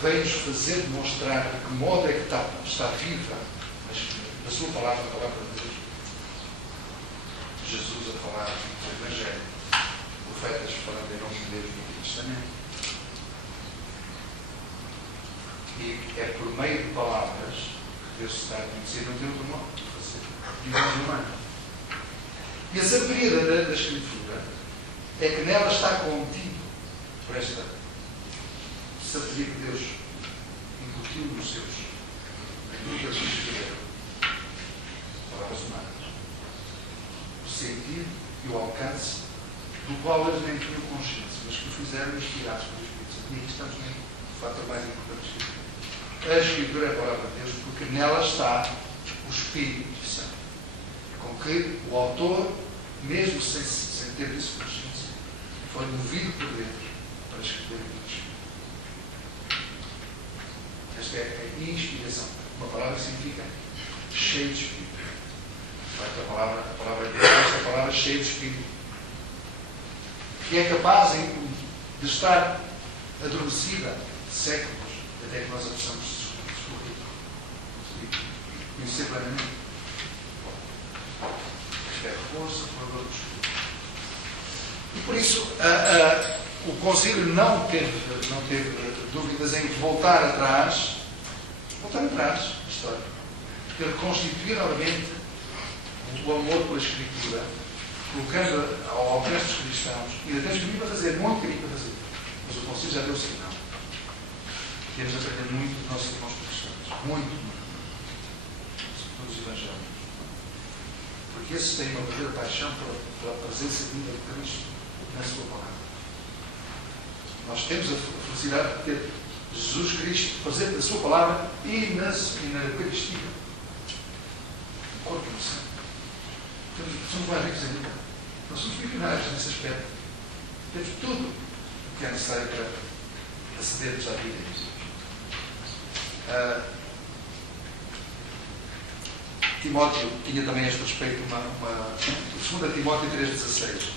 Veio-nos fazer demonstrar de que modo é que está viva a sua palavra, a palavra de Deus. Jesus a falar do Evangelho, profetas falando em nome de Deus no Antigo Testamento. E é por meio de palavras que Deus está a conhecer, não tem outro modo de fazer, de modo humano. E a sabedoria da Escritura é que nela está contido por esta sabedoria que Deus incutiu nos seus, naquilo que eles escreveram, palavras humanas, o sentido e o alcance do qual eles nem tinham consciência, mas que o fizeram inspirados pelo Espírito Santo. E aqui estamos no fator mais importante da Escritura. A Escritura é a palavra de Deus, porque nela está o Espírito Santo, com que o autor, mesmo sem ter isso consciência, foi movido por Deus para escrever o Espírito. Esta é a inspiração. Uma palavra que significa cheio de Espírito. A palavra de Deus, esta palavra cheia de Espírito, que é capaz de estar adormecida séculos até que nós a possamos descobrir e conhecer plenamente. Isto é força, por do Espírito. E por isso, o Concílio não teve dúvidas em voltar atrás na história, de reconstituir novamente o amor pela Escritura, colocando ao alcance dos cristãos. E ainda temos caminho para fazer, muito caminho para fazer. Mas o Concílio já deu o sinal. Temos a aprender muito dos nossos irmãos cristãos. Muito. Dos evangélicos. Porque esses têm uma verdadeira paixão pela presença viva de Cristo na sua palavra. Nós temos a felicidade de ter Jesus Cristo presente na sua palavra e na Eucaristia. O corpo e o sangue. Somos mais ricos ainda. Nós somos milionários nesse aspecto. Temos tudo o que é necessário para acedermos à vida. Timóteo tinha também a este respeito uma 2 Timóteo 3,16,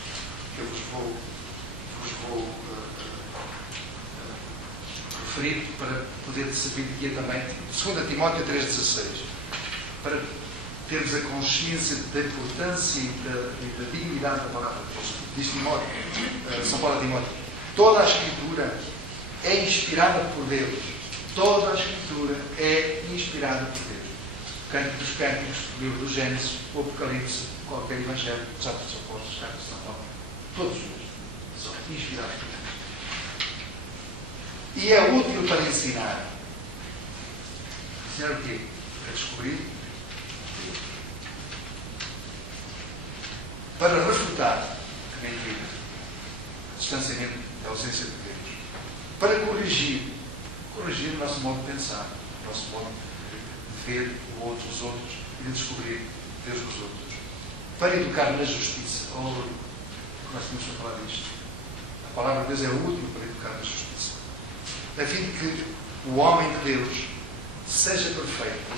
que eu vos vou referir para poder servir de guia também. 2 Timóteo 3,16, para termos a consciência da importância e da dignidade da palavra de Deus. Diz Timóteo, São Paulo a Timóteo: toda a Escritura é inspirada por Deus. Toda a Escritura é inspirada por Deus. Cântico dos Cânticos, o livro do Gênesis, o Apocalipse, qualquer Evangelho, os Atos dos Apóstolos, os Cartas de São Paulo, todos eles são inspirados por Deus. E é útil para ensinar. Ensinar o quê? Para descobrir. Para refutar a mentira, o distanciamento da ausência de Deus. Para corrigir o nosso modo de pensar, o nosso modo de ver o outro, os outros, e de descobrir Deus nos outros. Para educar na justiça. Nós temos a falar disto. A palavra de Deus é útil para educar na justiça, a fim de que o homem de Deus seja perfeito,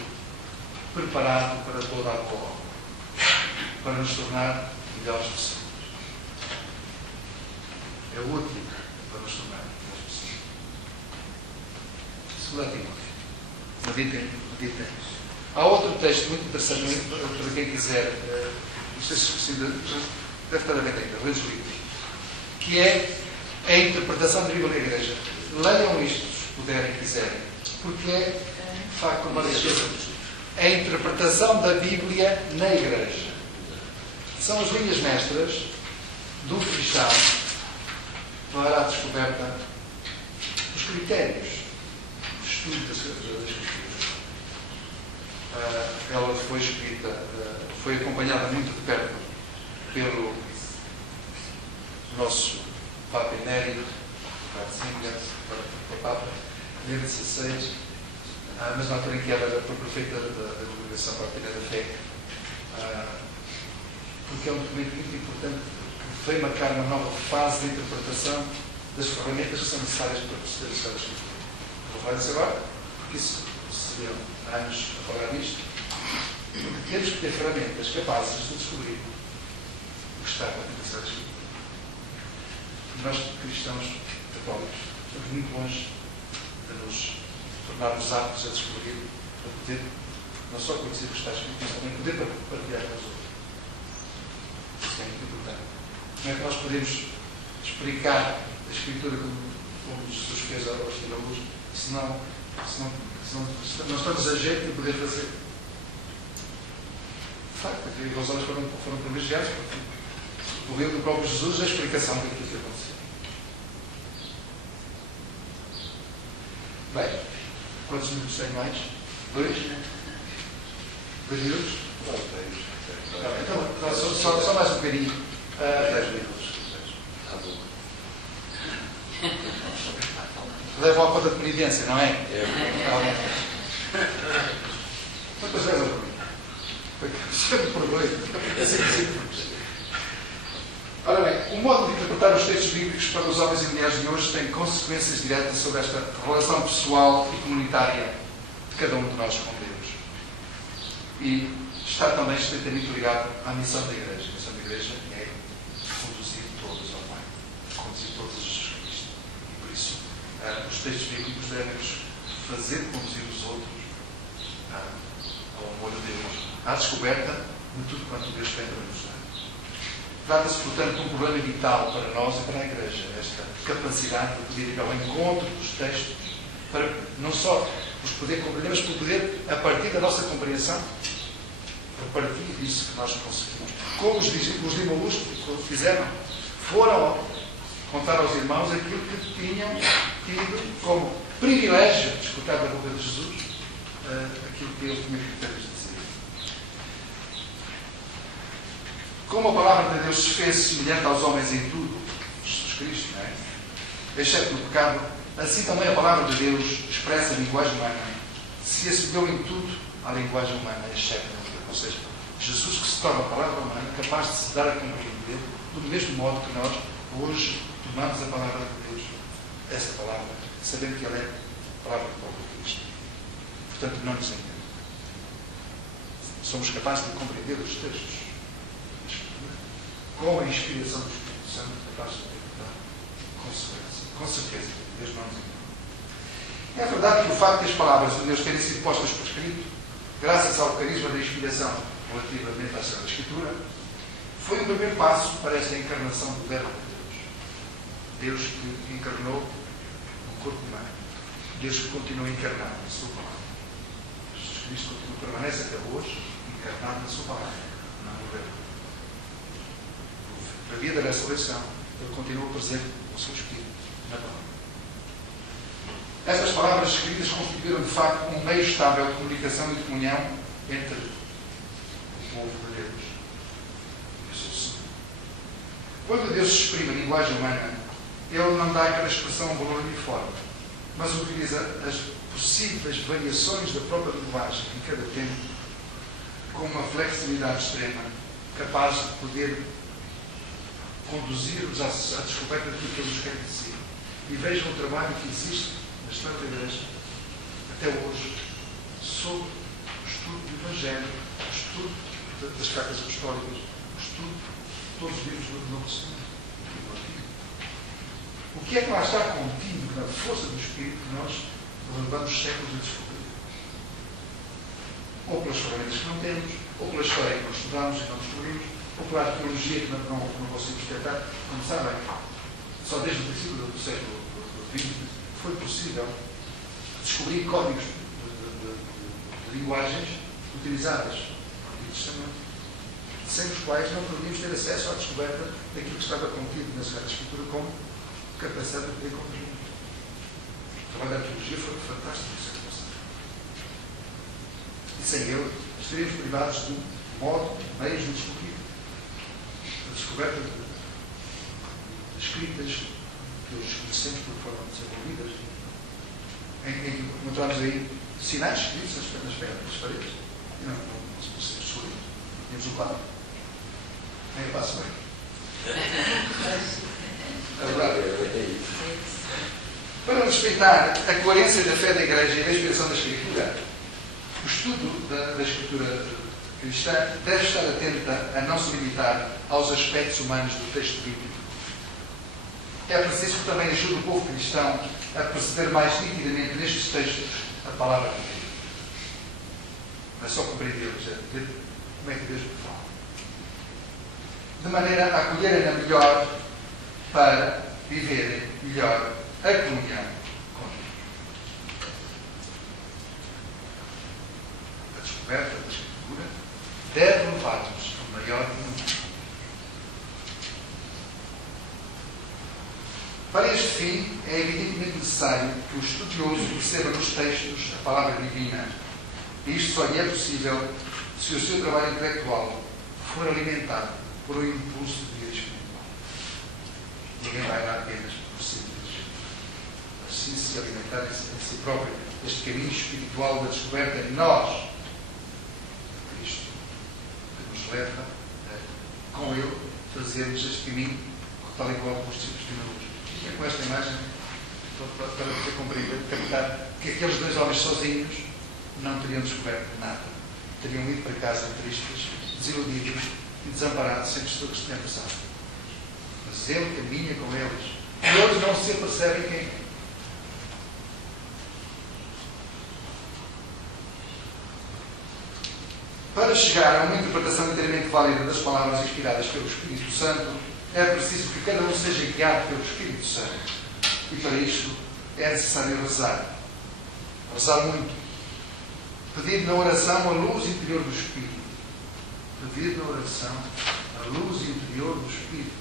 preparado para toda a boa obra, para nos tornar melhores pessoas. É útil para nos tornar melhores pessoas. Segundo Timóteo. Meditem. Há outro texto muito interessante para quem quiser, não sei se deve estar a ver ainda, leia os livros, que é a interpretação da Bíblia na Igreja. Leiam isto, se puderem e quiserem, porque é, de facto, uma das coisas. A interpretação da Bíblia na Igreja. São as linhas mestras do cristão para a descoberta dos critérios de estudo das Escrituras. Ela foi escrita, foi acompanhada muito de perto pelo nosso Papa Emérito, o Papa Leão XVI, mas na altura em que ela era prefeita da Congregação Partilha da Fé, porque é um documento muito importante que veio marcar uma nova fase de interpretação das ferramentas que são necessárias para proceder a cada Escritura. Vou falar disso agora, porque isso seriam anos a falar disto. Temos que ter ferramentas capazes de descobrir o que está acontecendo a Escritura. Nós, cristãos católicos, estamos muito longe de nos tornarmos aptos a descobrir, a poder não só conhecer o que está escrito, mas também poder partilhar com os outros. Isso é muito importante. Como é que nós podemos explicar a Escritura como Jesus fez aos cidadãos, se não estamos a jeito de poder fazer? De facto, aqui os olhos foram privilegiados, porque o livro do próprio Jesus é a explicação daquilo que aconteceu. Bem, quantos minutos tem mais? 2? 2 minutos? Então, só mais um bocadinho. 10 minutos. Leva a conta de penitência, não é? Quantas vezes eu sempre perdoe. Ora bem, o modo de interpretar os textos bíblicos para os homens e mulheres de hoje tem consequências diretas sobre esta relação pessoal e comunitária de cada um de nós com Deus. E está também estreitamente ligado à missão da Igreja. A missão da Igreja é conduzir todos ao Pai, conduzir todos a Jesus Cristo. E por isso, os textos bíblicos devem-nos fazer conduzir os outros ao amor de Deus, à descoberta de tudo quanto Deus tem para nos dar. Trata-se, portanto, de um problema vital para nós e para a Igreja, esta capacidade de poder ir ao encontro dos textos, para não só os poder compreender, mas por poder, a partir da nossa compreensão, a partir disso que nós conseguimos. Como os discípulos fizeram, foram contar aos irmãos aquilo que tinham tido como privilégio de escutar da boca de Jesus, aquilo que ele tinha critérios de dizer. Como a palavra de Deus se fez semelhante aos homens em tudo, Jesus Cristo, não é? Exceto no pecado, assim também a palavra de Deus expressa a linguagem humana, se assemelhou em tudo à linguagem humana, exceto no pecado. Ou seja, Jesus que se torna a palavra humana, capaz de se dar a compreender do mesmo modo que nós hoje tomamos a palavra de Deus, essa palavra, sabendo que ela é a palavra do próprio Cristo. Portanto, não nos entendemos. Somos capazes de compreender os textos da Escritura com a inspiração do Espírito Santo, capazes de interpretar com certeza. Deus não nos entende. É verdade que o facto de as palavras de Deus terem sido postas por escrito, graças ao carisma da inspiração relativamente à Sagrada Escritura, foi o primeiro passo para esta encarnação do Verbo de Deus. Deus que encarnou no corpo humano. Deus que continua encarnado na sua palavra. Jesus Cristo permanece até hoje encarnado na sua palavra, não no Verbo. Na vida da ressurreição, ele continua presente no seu Espírito, na palavra. Estas palavras escritas constituíram, de facto, um meio estável de comunicação e de comunhão entre o povo de Deus e o seu Senhor. Quando Deus se exprime a linguagem humana, Ele não dá a cada expressão um valor uniforme, mas utiliza as possíveis variações da própria linguagem em cada tempo com uma flexibilidade extrema, capaz de poder conduzir-nos à descoberta daquilo que Ele nos quer dizer. E vejam o trabalho que existe na história da Igreja, até hoje, sobre o estudo do Evangelho, o estudo das cartas apostólicas, o estudo de todos os livros do Novo Testamento. O que é que lá está contido na força do Espírito que nós levamos séculos a descobrir? Ou pelas ferramentas que não temos, ou pela história que não estudamos e não descobrimos, ou pela arqueologia que não conseguimos detectar. Como sabem, só desde o princípio do século XX foi possível descobrir códigos de linguagens utilizadas no Antigo Testamento, sem os quais não podíamos ter acesso à descoberta daquilo que estava contido na Sagrada Escritura como capacidade de poder compreender. O trabalho da arqueologia foi fantástico nessa relação. E sem ele, estaríamos privados de modo, meios de descobrir. A descoberta de escritas que hoje conhecemos porque foram desenvolvidas, em que encontramos aí sinais escritos nas paredes. E não se conseguimos descobrir. Temos o quadro. Nem eu passo bem. É verdade. Para respeitar a coerência da fé da Igreja e da inspiração da Escritura, o estudo da Escritura cristã deve estar atenta a não se limitar aos aspectos humanos do texto bíblico. É preciso que também ajude o povo cristão a perceber mais nitidamente nestes textos a palavra de Deus. Não é só compreendê-los, é ver como é que Deus me fala. De maneira a acolherem-na melhor para viverem melhor a comunhão com Deus. A descoberta da Escritura deve levar-nos a maior comunhão. Para este fim, é evidentemente necessário que o estudioso perceba nos textos a palavra divina. E isto só lhe é possível se o seu trabalho intelectual for alimentado por um impulso de vida espiritual. Ninguém vai lá apenas por si mesmo. Assim se alimentar em si próprio. Este caminho espiritual da descoberta em nós, Cristo, que nos leva a, com Ele, fazermos este caminho tal e qual como os discípulos de Emaús. É com esta imagem para poder compreender, captar que aqueles dois homens sozinhos não teriam descoberto nada. Teriam ido para casa tristes, desiludidos e desamparados, sem perceber o que se tinha passado. Mas Ele caminha com eles. E eles não se apercebem quem é. Para chegar a uma interpretação inteiramente válida das palavras inspiradas pelo Espírito Santo, é preciso que cada um seja guiado pelo Espírito Santo. E para isto é necessário rezar. Rezar muito. Pedir na oração a luz interior do Espírito. Pedir na oração a luz interior do Espírito.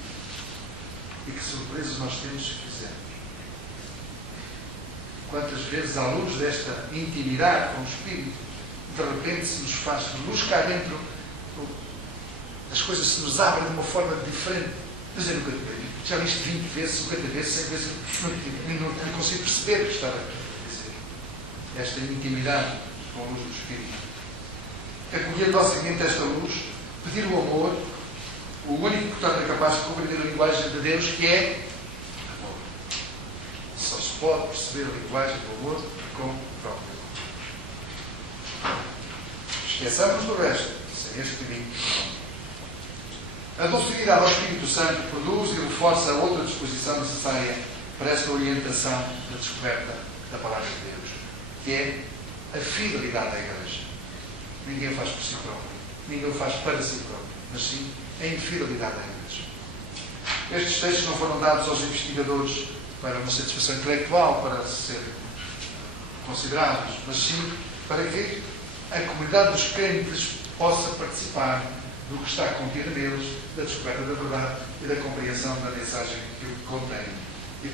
E que surpresas nós temos se fizermos. Quantas vezes, à luz desta intimidade com o Espírito, de repente se nos faz luz cá dentro, as coisas se nos abrem de uma forma diferente. Mas eu nunca já li isto 20 vezes, 50 vezes, 100 vezes, não consigo perceber o que estava a dizer. Esta intimidade com a luz do Espírito. Acolher docilmente esta luz, pedir o amor, o único que torna capaz de compreender a linguagem de Deus, que é amor. Só se pode perceber a linguagem do amor com o próprio amor. Esqueçamos do resto, sem este caminho. A docilidade ao Espírito Santo produz e reforça a outra disposição necessária para esta orientação da descoberta da Palavra de Deus, que é a fidelidade à Igreja. Ninguém o faz por si próprio, ninguém o faz para si próprio, mas sim a infidelidade à Igreja. Estes textos não foram dados aos investigadores para uma satisfação intelectual, para serem considerados, mas sim para que a comunidade dos crentes possa participar do que está contido neles, da descoberta da verdade e da compreensão da mensagem que o contém. E,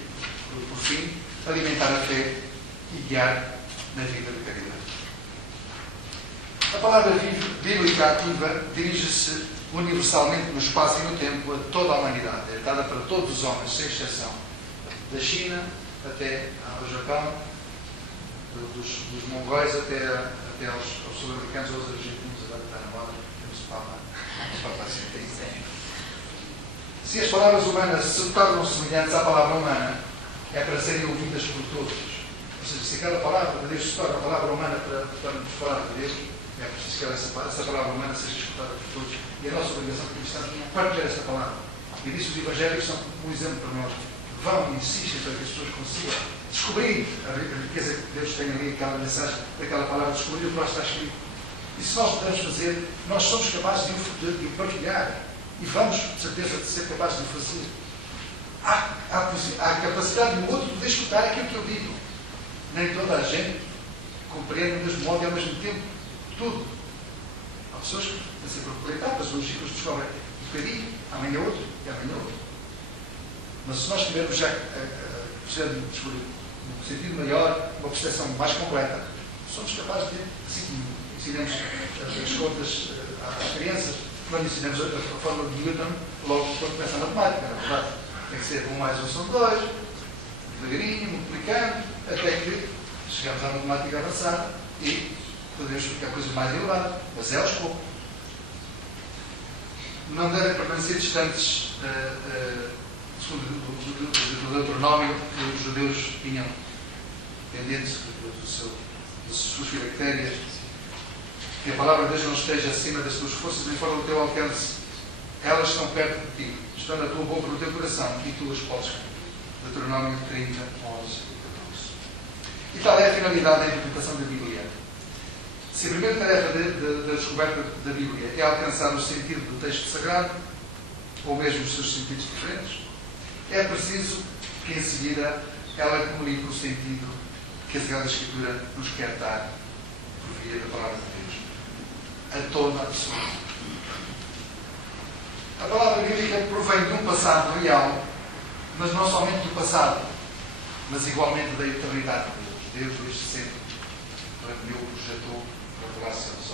por fim, alimentar a fé e guiar na vida de caridade. A palavra bíblica ativa dirige-se universalmente no espaço e no tempo a toda a humanidade. É dada para todos os homens, sem exceção. Da China até ao Japão, dos mongóis até aos sul-americanos ou aos argentinos, agora está na moda, temos o Papa assim. Se as palavras humanas se tornam semelhantes à palavra humana, é para serem ouvidas por todos. Ou seja, se aquela palavra de Deus se torna a palavra humana para nos falar de Deus, é preciso que essa palavra humana seja escutada por todos. E a nossa obrigação cristã é partilhar esta palavra. E disso os evangelhos são um exemplo para nós. Vão e insistem para que as pessoas consigam descobrir a riqueza que Deus tem ali, aquela mensagem, daquela palavra, descobrir o que lá está escrito. E se nós podemos fazer, nós somos capazes de o partilhar. E vamos, de certeza, de ser capazes de o fazer. Há a capacidade do outro de escutar aquilo que eu digo. Nem toda a gente compreende do mesmo modo e ao mesmo tempo tudo. Há pessoas que têm sempre por etapas, os ciclos descobrem um bocadinho, amanhã outro e amanhã outro. Mas se nós tivermos já descobrir um sentido maior, uma percepção mais completa, somos capazes de, assim como ensinamos as contas às crianças, quando ensinamos a fórmula de Newton, logo quando começa a matemática, na verdade, tem que ser 1 mais 1 são 2, devagarinho, multiplicando, até que chegamos à matemática avançada e podemos explicar coisas mais elevadas, mas é aos poucos. Não devem permanecer distantes, segundo o Deuteronômio que os judeus tinham pendentes das suas características, que a palavra de Deus não esteja acima das tuas forças, nem fora do teu alcance. Elas estão perto de ti, estão na tua boca, no teu coração, e tu as podes crer. Deuteronômio 30, 11 e 14. E tal é a finalidade da interpretação da Bíblia. Se a primeira tarefa da descoberta da Bíblia é alcançar o sentido do texto sagrado, ou mesmo os seus sentidos diferentes, é preciso que em seguida ela comunique o sentido que a Sagrada Escritura nos quer dar por via da Palavra de Deus a toda a pessoa. A palavra bíblica provém de um passado real, mas não somente do passado, mas igualmente da eternidade de Deus. Deus desde sempre planeou, projetou para revelar-se aos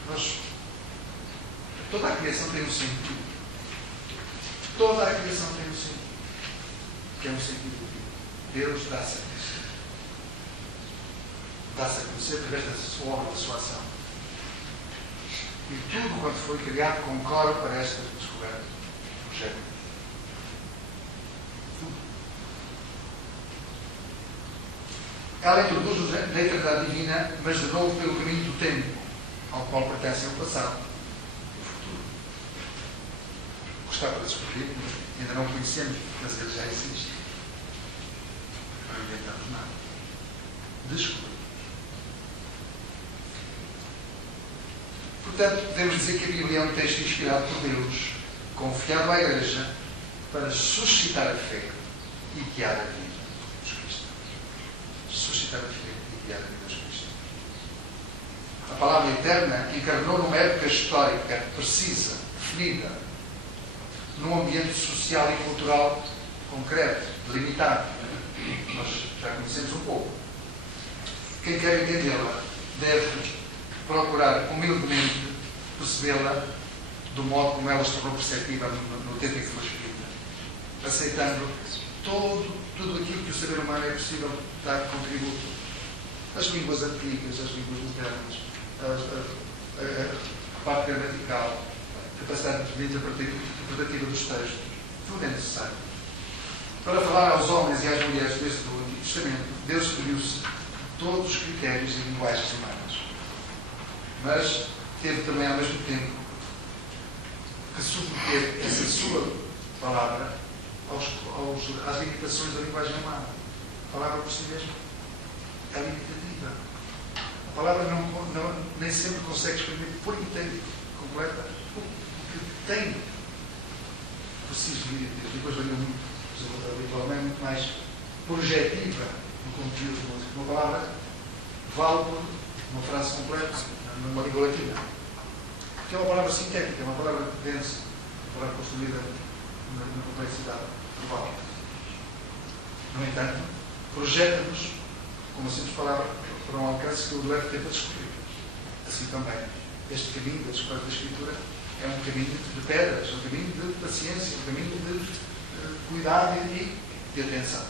homens. Toda a criação tem um sentido. Toda a criação tem um sentido. Que é um sentido de Deus dá-se a conhecer. Dá-se a conhecer através da sua obra, da sua ação. E tudo quanto foi criado concorre para esta descoberta do projeto. Tudo. Ela introduz-nos na eternidade divina, mas de novo pelo caminho do tempo, ao qual pertence o passado e o futuro. O que está para descobrir, ainda não conhecemos, mas ele já existe. Não inventamos nada. Descobrir. portanto, podemos dizer que a Bíblia é um texto inspirado por Deus, confiado à Igreja, para suscitar a fé e guiar a vida dos cristãos. Suscitar a fé e guiar a vida dos cristãos. A palavra eterna encarnou numa época histórica precisa, definida, num ambiente social e cultural concreto, delimitado. Nós já conhecemos um pouco. Quem quer entendê-la deve procurar humildemente percebê-la do modo como ela se tornou perceptível no tempo em que foi escrita, aceitando tudo aquilo que o saber humano é possível dar contributo. As línguas antigas, as línguas modernas, a parte gramatical, a capacidade interpretativa dos textos, tudo é necessário. Para falar aos homens e às mulheres deste do Antigo Testamento, Deus escolheu-se todos os critérios e linguagens humanas. Mas teve também, ao mesmo tempo, que submeter essa sua palavra às limitações da linguagem humana. A palavra por si mesma é limitativa. A palavra nem sempre consegue exprimir por inteiro, completa, o que tem por si vir. Depois varia muito, habitualmente, muito mais projetiva no conteúdo da música. Uma palavra vale por uma frase completa, numa língua latina. Que é uma palavra sintética, é uma palavra densa, uma palavra construída na complexidade verbal. No entanto, projeta-nos, com uma simples palavra, para um alcance que o leva tempo a descobrir. Assim também, este caminho da descoberta da Escritura é um caminho de pedras, um caminho de paciência, um caminho de cuidado e de atenção.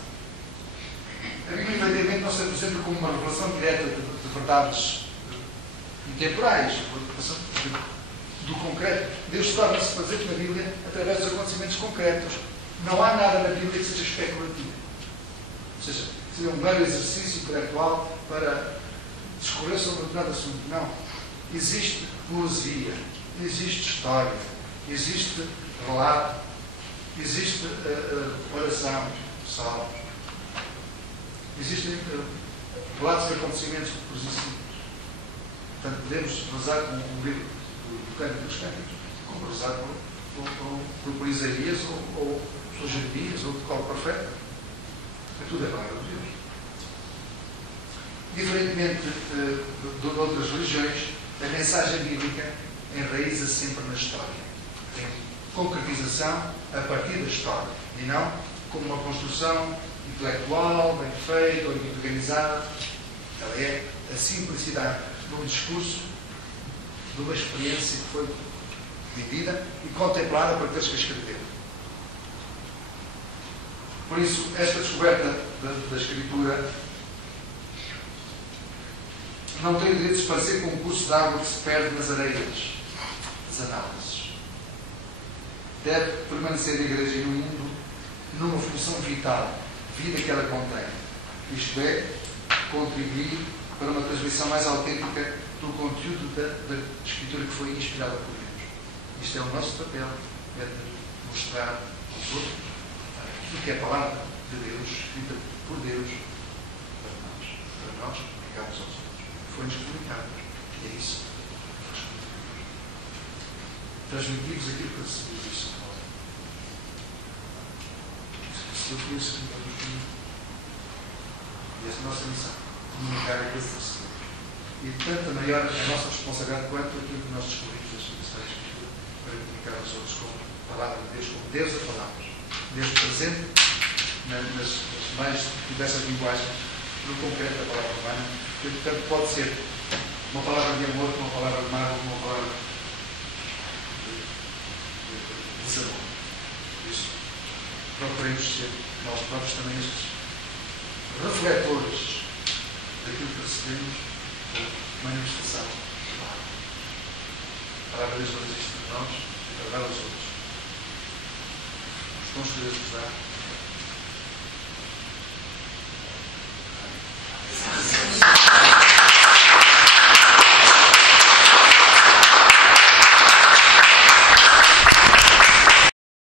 A Bíblia, evidentemente, não se apresenta como uma revelação direta de verdades intemporais, do concreto. Deus torna-se presente na Bíblia através dos acontecimentos concretos. Não há nada na Bíblia que seja especulativo. Ou seja, seja um mero exercício intelectual para discorrer sobre um determinado assunto. Não. Existe poesia, existe história, existe relato, existe oração, salmos. Existem relatos de acontecimentos por si. Portanto, podemos rezar com o livro do Cântico dos Cânticos, como rezar por Isaías ou por Jeremias ou por qual profeta. Tudo é palavra de Deus. Diferentemente de outras religiões, a mensagem bíblica enraiza sempre na história. Tem concretização a partir da história e não como uma construção intelectual, bem feita, ou bem organizada. Ela é a simplicidade de um discurso, de uma experiência que foi vivida e contemplada por aqueles que a escreveram. Por isso, esta descoberta da Escritura não tem o direito de se parecer com um curso de água que se perde nas areias das análises. Deve permanecer a Igreja e no mundo numa função vital, vida que ela contém. Isto é, contribuir para uma transmissão mais autêntica do conteúdo da Escritura que foi inspirada por Deus. Isto é o nosso papel, é de mostrar aos outros aquilo que é a palavra de Deus, escrita por Deus, para nós, ligados aos outros. Foi-nos comunicado. E é isso. Transmitimos aquilo que recebemos disso. Isso foi o Senhor do caminho. E essa é a nossa missão. Comunicar aquilo que recebemos. E tanto maior a nossa responsabilidade quanto aquilo que nós descobrimos das Sagradas Escrituras para comunicar aos outros com a palavra de Deus, como Deus a falarmos. Deus presente nas mais diversas linguagens, no concreto da palavra humana, que portanto pode ser uma palavra de amor, uma palavra de mágoa, uma palavra de sabor. Por isso, procuremos ser nós próprios também estes refletores daquilo que recebemos com manifestação da palavra. A palavra de Deus não existe para nós, é para dar aos outros. Os dons que Deus nos dá